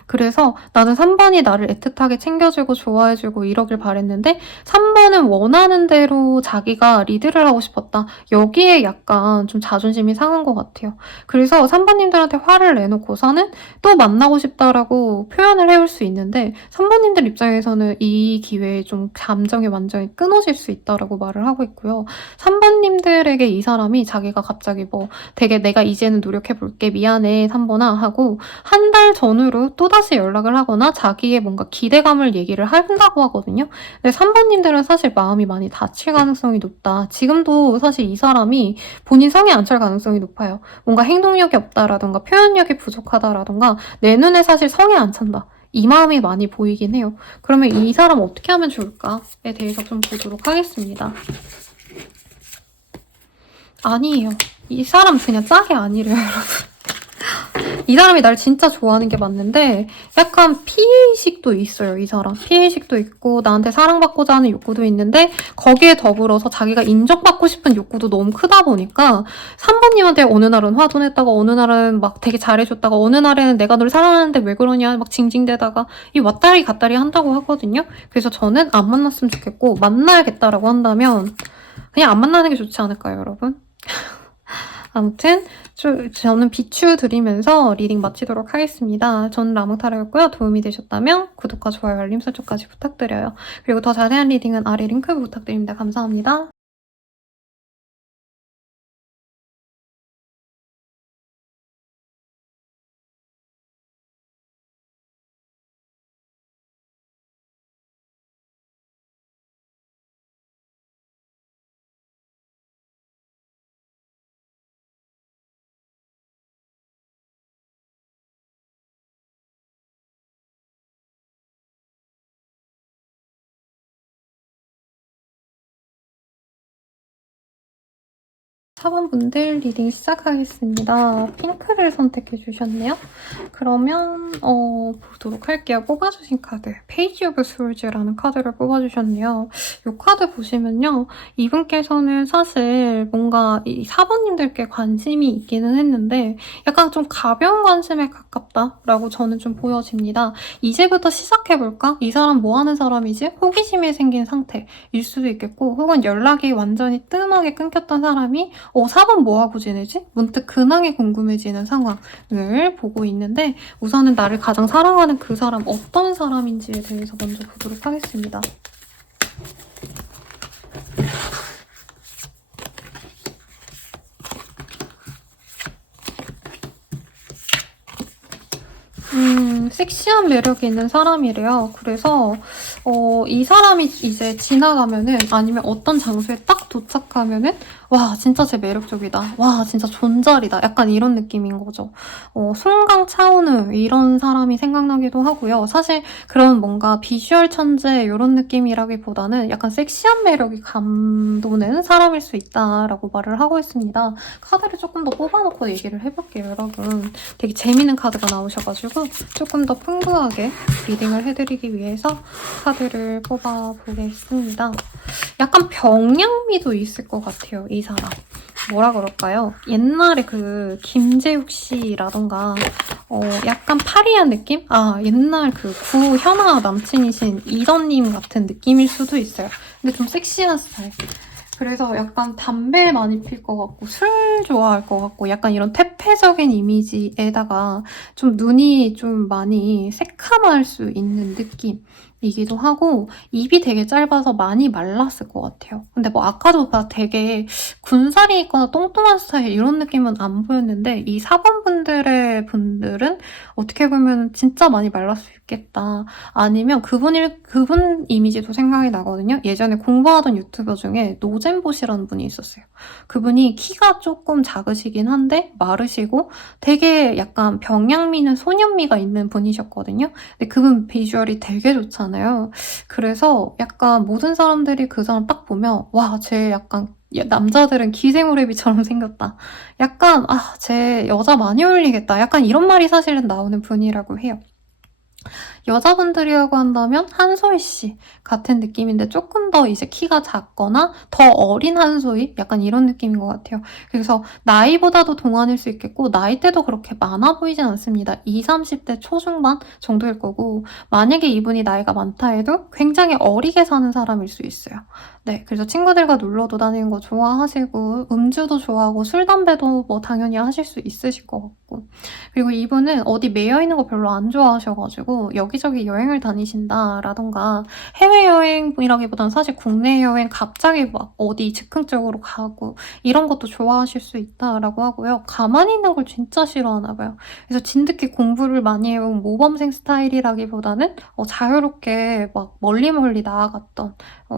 그래서 나는 3번이 나를 애틋하게 챙겨주고 좋아해주고 이러길 바랬는데 3번은 원하는 대로 자기가 리드를 하고 싶었다. 여기에 약간 좀 자존심이 상한 것 같아요. 그래서 3번님들한테 화를 내놓고서는 또 만나고 싶다라고 표현을 해올 수 있는데 3번님들 입장에서는 이 기회에 좀 감정이 완전히 끊어질 수 있다라고 말을 하고 있고요. 3번님들에게 이 사람이 자기가 갑자기 뭐 되게 내가 이제는 노력해볼게 미안해 3번아 하고 한 달 전후로 또다시 연락을 하거나 자기의 뭔가 기대감을 얘기를 한다고 하거든요. 근데 3번님들은 사실 마음이 많이 다칠 가능성이 높다. 지금도 사실 이 사람이 본인 성에 안 찰 가능성이 높아요. 뭔가 행동력이 없다라던가 표현력이 부족하다라던가 내 눈에 사실 성에 안 찬다. 이 마음이 많이 보이긴 해요. 그러면 이 사람 어떻게 하면 좋을까에 대해서 좀 보도록 하겠습니다. 아니에요. 이 사람 그냥 짝이 아니래요, 여러분. 이 사람이 날 진짜 좋아하는 게 맞는데 약간 피해의식도 있어요, 이 사람. 피해의식도 있고 나한테 사랑받고자 하는 욕구도 있는데 거기에 더불어서 자기가 인정받고 싶은 욕구도 너무 크다 보니까 3번님한테 어느 날은 화도 냈다가 어느 날은 막 되게 잘해줬다가 어느 날에는 내가 널 사랑하는데 왜 그러냐 막 징징대다가 이 왔다리 갔다리 한다고 하거든요. 그래서 저는 안 만났으면 좋겠고 만나야겠다라고 한다면 그냥 안 만나는 게 좋지 않을까요, 여러분? 아무튼 저는 비추 드리면서 리딩 마치도록 하겠습니다. 저는 라무타로였고요. 도움이 되셨다면 구독과 좋아요, 알림 설정까지 부탁드려요. 그리고 더 자세한 리딩은 아래 링크 부탁드립니다. 감사합니다. 4번 분들 리딩 시작하겠습니다. 핑크를 선택해 주셨네요. 그러면 보도록 할게요. 뽑아주신 카드 페이지 오브 스월즈라는 카드를 뽑아주셨네요. 이 카드 보시면요. 이분께서는 사실 뭔가 이 4번님들께 관심이 있기는 했는데 약간 좀 가벼운 관심에 가깝다라고 저는 좀 보여집니다. 이제부터 시작해볼까? 이 사람 뭐 하는 사람이지? 호기심이 생긴 상태일 수도 있겠고 혹은 연락이 완전히 뜸하게 끊겼던 사람이 4번 뭐하고 지내지? 문득 근황이 궁금해지는 상황을 보고 있는데 우선은 나를 가장 사랑하는 그 사람 어떤 사람인지에 대해서 먼저 보도록 하겠습니다. 섹시한 매력이 있는 사람이래요. 그래서 이 사람이 이제 지나가면은 아니면 어떤 장소에 딱 도착하면은 와 진짜 쟤 매력적이다. 와 진짜 존잘이다. 약간 이런 느낌인 거죠. 송강 차은우 이런 사람이 생각나기도 하고요. 사실 그런 뭔가 비주얼 천재 이런 느낌이라기보다는 약간 섹시한 매력이 감도는 사람일 수 있다라고 말을 하고 있습니다. 카드를 조금 더 뽑아놓고 얘기를 해볼게요, 여러분. 되게 재밌는 카드가 나오셔가지고 조금 더 풍부하게 리딩을 해드리기 위해서 카드를 뽑아보겠습니다. 약간 병양미도 있을 것 같아요, 이 사람. 뭐라 그럴까요? 옛날에 그 김재욱 씨라던가 약간 파리한 느낌? 옛날 그 구현아 남친이신 이던님 같은 느낌일 수도 있어요. 근데 좀 섹시한 스타일. 그래서 약간 담배 많이 필 것 같고 술 좋아할 것 같고 약간 이런 퇴폐적인 이미지에다가 좀 눈이 좀 많이 새카말 수 있는 느낌이기도 하고 입이 되게 짧아서 많이 말랐을 것 같아요. 근데 뭐 아까도 되게 군살이 있거나 똥똥한 스타일 이런 느낌은 안 보였는데 이 4번 분들 남자분들의 분들은 어떻게 보면 진짜 많이 말랐을 수 있겠다. 아니면 그분 이미지도 생각이 나거든요. 예전에 공부하던 유튜버 중에 노잼봇이라는 분이 있었어요. 그분이 키가 조금 작으시긴 한데 마르시고 되게 약간 병양미는 소년미가 있는 분이셨거든요. 근데 그분 비주얼이 되게 좋잖아요. 그래서 약간 모든 사람들이 그 사람 딱 보면 와, 쟤 약간 남자들은 기생오래비처럼 생겼다. 약간 쟤 여자 많이 어울리겠다. 약간 이런 말이 사실은 나오는 분이라고 해요. 여자분들이라고 한다면 한소희 씨 같은 느낌인데 조금 더 이제 키가 작거나 더 어린 한소희? 약간 이런 느낌인 것 같아요. 그래서 나이보다도 동안일 수 있겠고 나이대도 그렇게 많아 보이진 않습니다. 20, 30대 초중반 정도일 거고 만약에 이분이 나이가 많다 해도 굉장히 어리게 사는 사람일 수 있어요. 네, 그래서 친구들과 놀러도 다니는 거 좋아하시고 음주도 좋아하고 술, 담배도 뭐 당연히 하실 수 있으실 것 같고 그리고 이분은 어디 매여 있는 거 별로 안 좋아하셔가지고 여기저기 여행을 다니신다라던가 해외여행이라기보다는 사실 국내 여행 갑자기 막 어디 즉흥적으로 가고 이런 것도 좋아하실 수 있다라고 하고요. 가만히 있는 걸 진짜 싫어하나 봐요. 그래서 진득히 공부를 많이 해온 모범생 스타일이라기보다는 자유롭게 막 멀리 나아갔던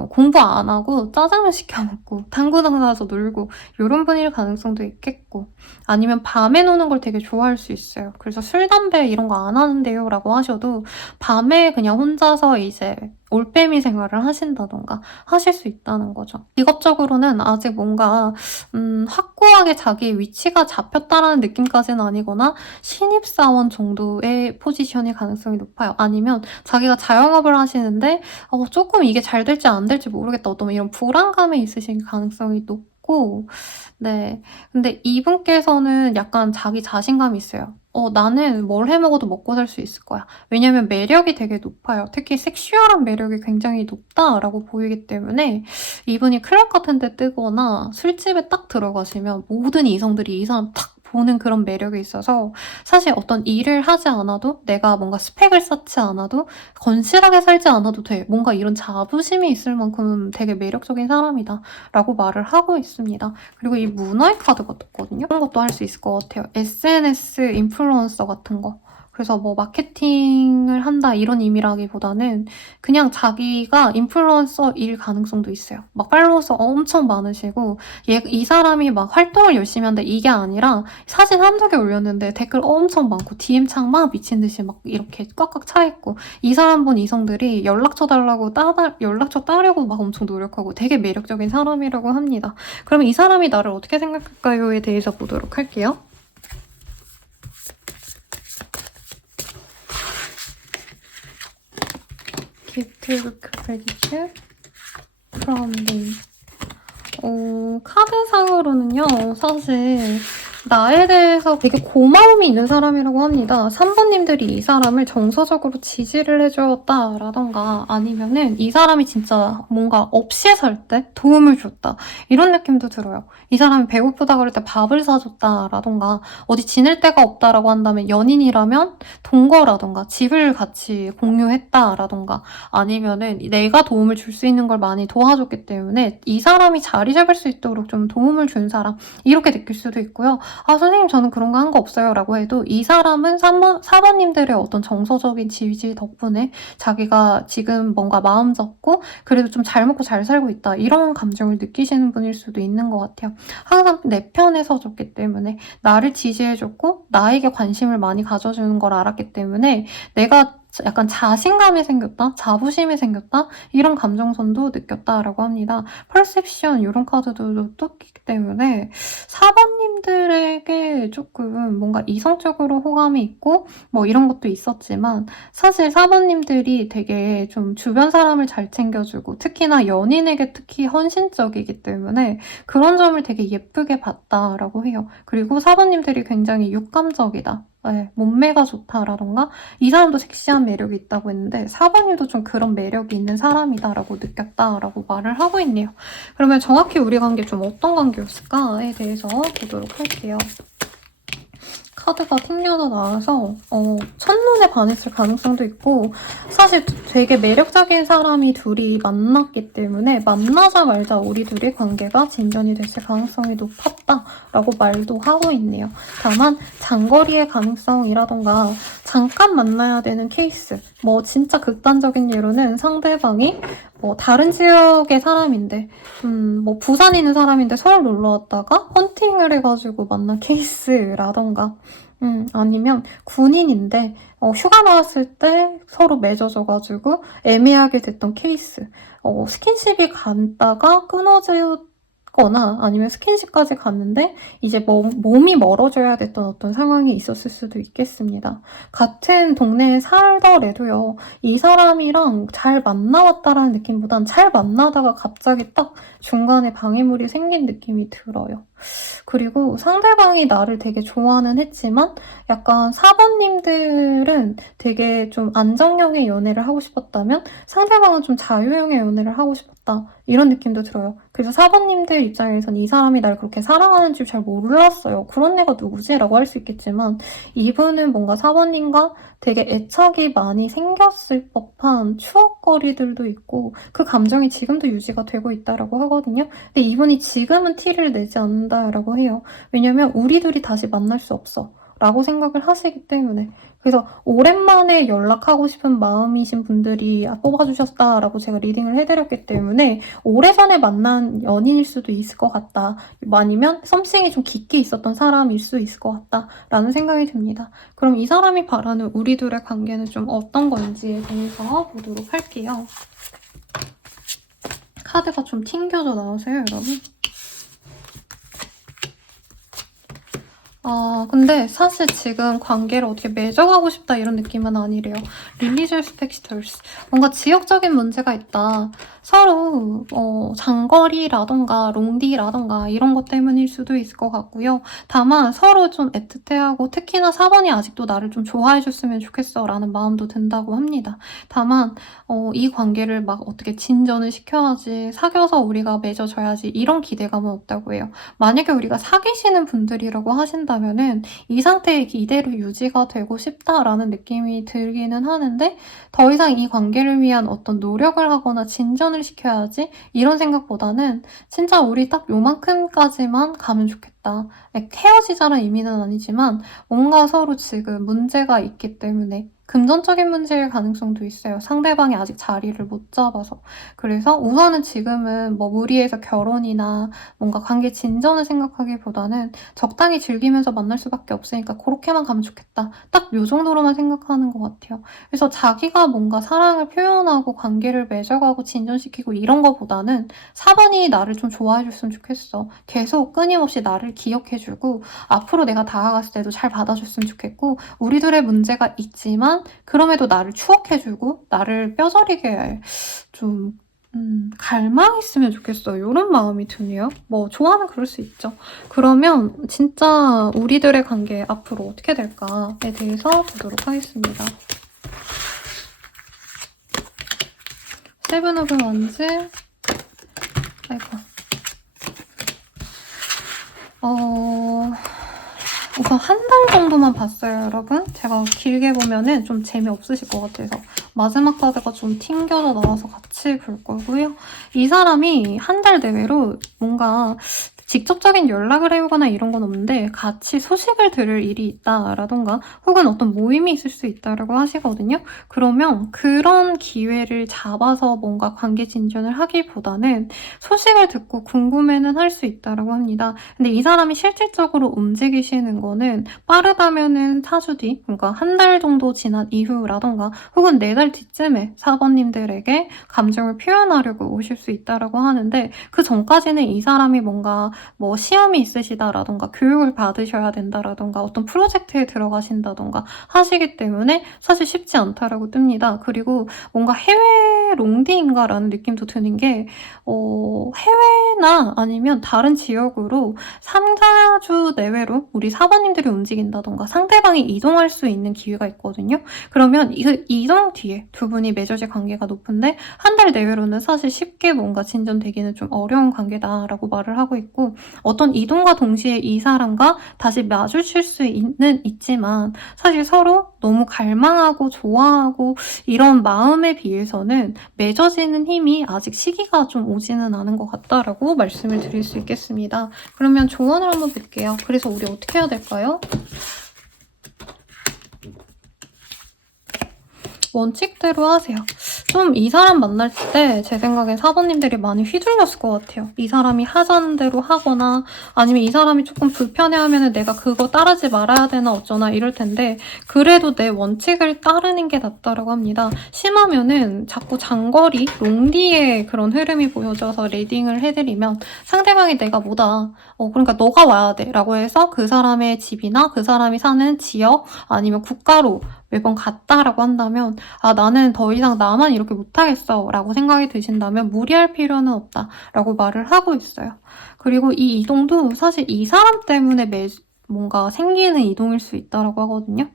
공부 안 하고 짜장면 시켜 먹고 당구장 가서 놀고 이런 분일 가능성도 있겠고 아니면 밤에 노는 걸 되게 좋아할 수 있어요. 그래서 술, 담배 이런 거 안 하는데요 라고 하셔도 밤에 그냥 혼자서 이제 올빼미 생활을 하신다던가 하실 수 있다는 거죠. 직업적으로는 아직 뭔가 확고하게 자기 위치가 잡혔다라는 느낌까지는 아니거나 신입사원 정도의 포지션일 가능성이 높아요. 아니면 자기가 자영업을 하시는데 조금 이게 잘 될지 안 될지 모르겠다. 어떤 이런 불안감에 있으실 가능성이 높고 네. 근데 이분께서는 약간 자기 자신감이 있어요. 나는 뭘 해 먹어도 먹고 살 수 있을 거야. 왜냐면 매력이 되게 높아요. 특히 섹슈얼한 매력이 굉장히 높다라고 보이기 때문에 이분이 클럽 같은 데 뜨거나 술집에 딱 들어가시면 모든 이성들이 이 사람 탁 보는 그런 매력이 있어서 사실 어떤 일을 하지 않아도 내가 뭔가 스펙을 쌓지 않아도 건실하게 살지 않아도 돼. 뭔가 이런 자부심이 있을 만큼 되게 매력적인 사람이다 라고 말을 하고 있습니다. 그리고 이 문화의 카드가 떴거든요. 그런 것도 할 수 있을 것 같아요. SNS 인플루언서 같은 거. 그래서 뭐 마케팅을 한다 이런 의미라기보다는 그냥 자기가 인플루언서일 가능성도 있어요. 막 팔로워서 엄청 많으시고 이 사람이 막 활동을 열심히 한다 이게 아니라 사진 한두 개 올렸는데 댓글 엄청 많고 DM창 막 미친 듯이 막 이렇게 꽉꽉 차 있고 이 사람 본 이성들이 연락처 달라고 연락처 따려고 막 엄청 노력하고 되게 매력적인 사람이라고 합니다. 그러면 이 사람이 나를 어떻게 생각할까요에 대해서 보도록 할게요. 기프트 크레디트 from me. 카드상으로는요, 사실 나에 대해서 되게 고마움이 있는 사람이라고 합니다. 3번님들이 이 사람을 정서적으로 지지를 해주었다라던가 아니면은 이 사람이 진짜 뭔가 없이 살 때 도움을 줬다. 이런 느낌도 들어요. 이 사람이 배고프다 그럴 때 밥을 사줬다라던가 어디 지낼 데가 없다라고 한다면 연인이라면 동거라던가 집을 같이 공유했다라던가 아니면은 내가 도움을 줄 수 있는 걸 많이 도와줬기 때문에 이 사람이 자리 잡을 수 있도록 좀 도움을 준 사람 이렇게 느낄 수도 있고요. 선생님 저는 그런 거 한 거 없어요 라고 해도 이 사람은 4번님들의 어떤 정서적인 지지 덕분에 자기가 지금 뭔가 마음 잡고 그래도 좀 잘 먹고 잘 살고 있다 이런 감정을 느끼시는 분일 수도 있는 것 같아요. 항상 내 편에 서줬기 때문에 나를 지지해줬고 나에게 관심을 많이 가져주는 걸 알았기 때문에 내가 약간 자신감이 생겼다, 자부심이 생겼다 이런 감정선도 느꼈다라고 합니다. 퍼셉션 이런 카드도 떴기 때문에 4번님들에게 조금 뭔가 이성적으로 호감이 있고 뭐 이런 것도 있었지만 사실 4번님들이 되게 좀 주변 사람을 잘 챙겨주고 특히나 연인에게 특히 헌신적이기 때문에 그런 점을 되게 예쁘게 봤다라고 해요. 그리고 4번님들이 굉장히 육감적이다. 네, 몸매가 좋다라던가 이 사람도 섹시한 매력이 있다고 했는데 4번님도 좀 그런 매력이 있는 사람이다라고 느꼈다라고 말을 하고 있네요. 그러면 정확히 우리 관계 좀 어떤 관계였을까에 대해서 보도록 할게요. 카드가 튕겨져 나와서 첫눈에 반했을 가능성도 있고 사실 되게 매력적인 사람이 둘이 만났기 때문에 만나자마자 우리 둘이 관계가 진전이 됐을 가능성이 높았다라고 말도 하고 있네요. 다만 장거리의 가능성이라던가 잠깐 만나야 되는 케이스, 뭐 진짜 극단적인 예로는 상대방이 뭐 다른 지역의 사람인데 뭐 부산에 있는 사람인데 서울 놀러 왔다가 헌팅을 해가지고 만난 케이스라던가 아니면 군인인데 휴가 나왔을 때 서로 맺어져가지고 애매하게 됐던 케이스, 스킨십이 갔다가 끊어졌거나 아니면 스킨십까지 갔는데 이제 몸이 멀어져야 됐던 어떤 상황이 있었을 수도 있겠습니다. 같은 동네에 살더라도요, 이 사람이랑 잘 만나왔다라는 느낌보단 잘 만나다가 갑자기 딱 중간에 방해물이 생긴 느낌이 들어요. 그리고 상대방이 나를 되게 좋아는 했지만 약간 4번님들은 되게 좀 안정형의 연애를 하고 싶었다면 상대방은 좀 자유형의 연애를 하고 싶었다. 이런 느낌도 들어요. 그래서 4번님들 입장에선 이 사람이 날 그렇게 사랑하는 줄 잘 몰랐어요. 그런 애가 누구지? 라고 할 수 있겠지만 이분은 뭔가 4번님과 되게 애착이 많이 생겼을 법한 추억거리들도 있고 그 감정이 지금도 유지가 되고 있다라고 하거든요. 근데 이분이 지금은 티를 내지 않는다라고 해요. 왜냐면 우리 둘이 다시 만날 수 없어 라고 생각을 하시기 때문에. 그래서 오랜만에 연락하고 싶은 마음이신 분들이 뽑아주셨다라고 제가 리딩을 해드렸기 때문에 오래전에 만난 연인일 수도 있을 것 같다. 아니면 썸씽이 좀 깊게 있었던 사람일 수 있을 것 같다라는 생각이 듭니다. 그럼 이 사람이 바라는 우리 둘의 관계는 좀 어떤 건지에 대해서 보도록 할게요. 카드가 좀 튕겨져 나오세요, 여러분? 근데 사실 지금 관계를 어떻게 맺어가고 싶다 이런 느낌은 아니래요. Religious Factors. 뭔가 지역적인 문제가 있다. 서로 장거리라던가 롱디라던가 이런 것 때문일 수도 있을 것 같고요. 다만 서로 좀 애틋해하고 특히나 4번이 아직도 나를 좀 좋아해줬으면 좋겠어 라는 마음도 든다고 합니다. 다만 이 관계를 막 어떻게 진전을 시켜야지, 사귀어서 우리가 맺어져야지 이런 기대감은 없다고 해요. 만약에 우리가 사귀시는 분들이라고 하신다면은 이 상태 이대로 유지가 되고 싶다라는 느낌이 들기는 하는데 더 이상 이 관계를 위한 어떤 노력을 하거나 진전을 시켜야지 이런 생각보다는 진짜 우리 딱 요만큼까지만 가면 좋겠다. 헤어지자는 의미는 아니지만 뭔가 서로 지금 문제가 있기 때문에 금전적인 문제일 가능성도 있어요. 상대방이 아직 자리를 못 잡아서. 그래서 우선은 지금은 뭐 무리해서 결혼이나 뭔가 관계 진전을 생각하기보다는 적당히 즐기면서 만날 수밖에 없으니까 그렇게만 가면 좋겠다. 딱 요 정도로만 생각하는 것 같아요. 그래서 자기가 뭔가 사랑을 표현하고 관계를 맺어가고 진전시키고 이런 거보다는 4번이 나를 좀 좋아해줬으면 좋겠어. 계속 끊임없이 나를 기억해주고 앞으로 내가 다가갔을 때도 잘 받아줬으면 좋겠고 우리들의 문제가 있지만 그럼에도 나를 추억해주고 나를 뼈저리게 좀 갈망했으면 좋겠어. 이런 마음이 드네요. 뭐 좋아하면 그럴 수 있죠. 그러면 진짜 우리들의 관계 앞으로 어떻게 될까에 대해서 보도록 하겠습니다. 세븐 오브 원즈. 아이고. 우선 한 달 정도만 봤어요, 여러분. 제가 길게 보면은 좀 재미없으실 것 같아서 마지막 카드가 좀 튕겨져 나와서 같이 볼 거고요. 이 사람이 한 달 내외로 뭔가 직접적인 연락을 해오거나 이런 건 없는데 같이 소식을 들을 일이 있다라던가 혹은 어떤 모임이 있을 수 있다라고 하시거든요. 그러면 그런 기회를 잡아서 뭔가 관계 진전을 하기보다는 소식을 듣고 궁금해는 할 수 있다라고 합니다. 근데 이 사람이 실질적으로 움직이시는 거는 빠르다면은 4주 뒤, 그러니까 한 달 정도 지난 이후라던가 혹은 4달 뒤쯤에 4번님들에게 감정을 표현하려고 오실 수 있다라고 하는데 그 전까지는 이 사람이 뭔가 뭐 시험이 있으시다라던가 교육을 받으셔야 된다라던가 어떤 프로젝트에 들어가신다던가 하시기 때문에 사실 쉽지 않다라고 뜹니다. 그리고 뭔가 해외 롱디인가라는 느낌도 드는 게 해외나 아니면 다른 지역으로 3, 4주 내외로 우리 4번님들이 움직인다던가 상대방이 이동할 수 있는 기회가 있거든요. 그러면 이동 뒤에 두 분이 맺어질 관계가 높은데 한 달 내외로는 사실 쉽게 뭔가 진전되기는 좀 어려운 관계다라고 말을 하고 있고 분들도 어떤 이동과 동시에 이 사람과 다시 마주칠 수 있지만 사실 서로 너무 갈망하고 좋아하고 이런 마음에 비해서는 맺어지는 힘이 아직 시기가 좀 오지는 않은 것 같다라고 말씀을 드릴 수 있겠습니다. 그러면 조언을 한번 볼게요. 그래서 우리 어떻게 해야 될까요? 원칙대로 하세요. 좀 이 사람 만날 때 제 생각엔 사모님들이 많이 휘둘렸을 것 같아요. 이 사람이 하자는 대로 하거나 아니면 이 사람이 조금 불편해하면 내가 그거 따르지 말아야 되나 어쩌나 이럴 텐데 그래도 내 원칙을 따르는 게 낫다고 합니다. 심하면은 자꾸 장거리, 롱디의 그런 흐름이 보여져서 리딩을 해드리면 상대방이 내가 뭐다. 그러니까 너가 와야 돼 라고 해서 그 사람의 집이나 그 사람이 사는 지역 아니면 국가로 매번 갔다라고 한다면 나는 더 이상 나만 이렇게 못하겠어 라고 생각이 드신다면 무리할 필요는 없다 라고 말을 하고 있어요. 그리고 이 이동도 사실 이 사람 때문에 뭔가 생기는 이동일 수 있다라고 하거든요.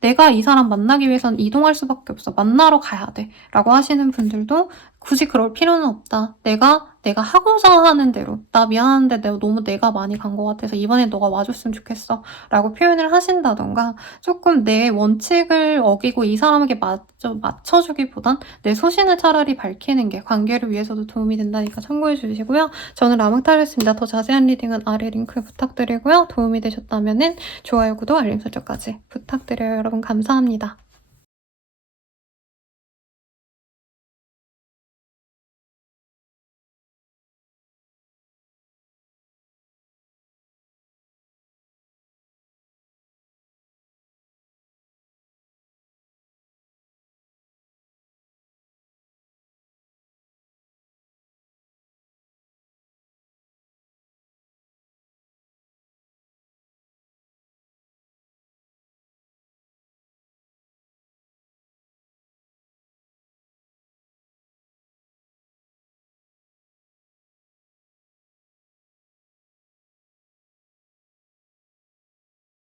내가 이 사람 만나기 위해선 이동할 수밖에 없어. 만나러 가야 돼. 라고 하시는 분들도 굳이 그럴 필요는 없다. 내가 하고자 하는 대로 나 미안한데 너무 내가 많이 간 것 같아서 이번엔 너가 와줬으면 좋겠어. 라고 표현을 하신다던가 조금 내 원칙을 어기고 이 사람에게 맞춰주기보단 내 소신을 차라리 밝히는 게 관계를 위해서도 도움이 된다니까 참고해 주시고요. 저는 라몽타로였습니다. 더 자세한 리딩은 아래 링크 부탁드리고요. 도움이 되셨다면 좋아요, 구독, 알림 설정까지 부탁드려요. 여러분 감사합니다.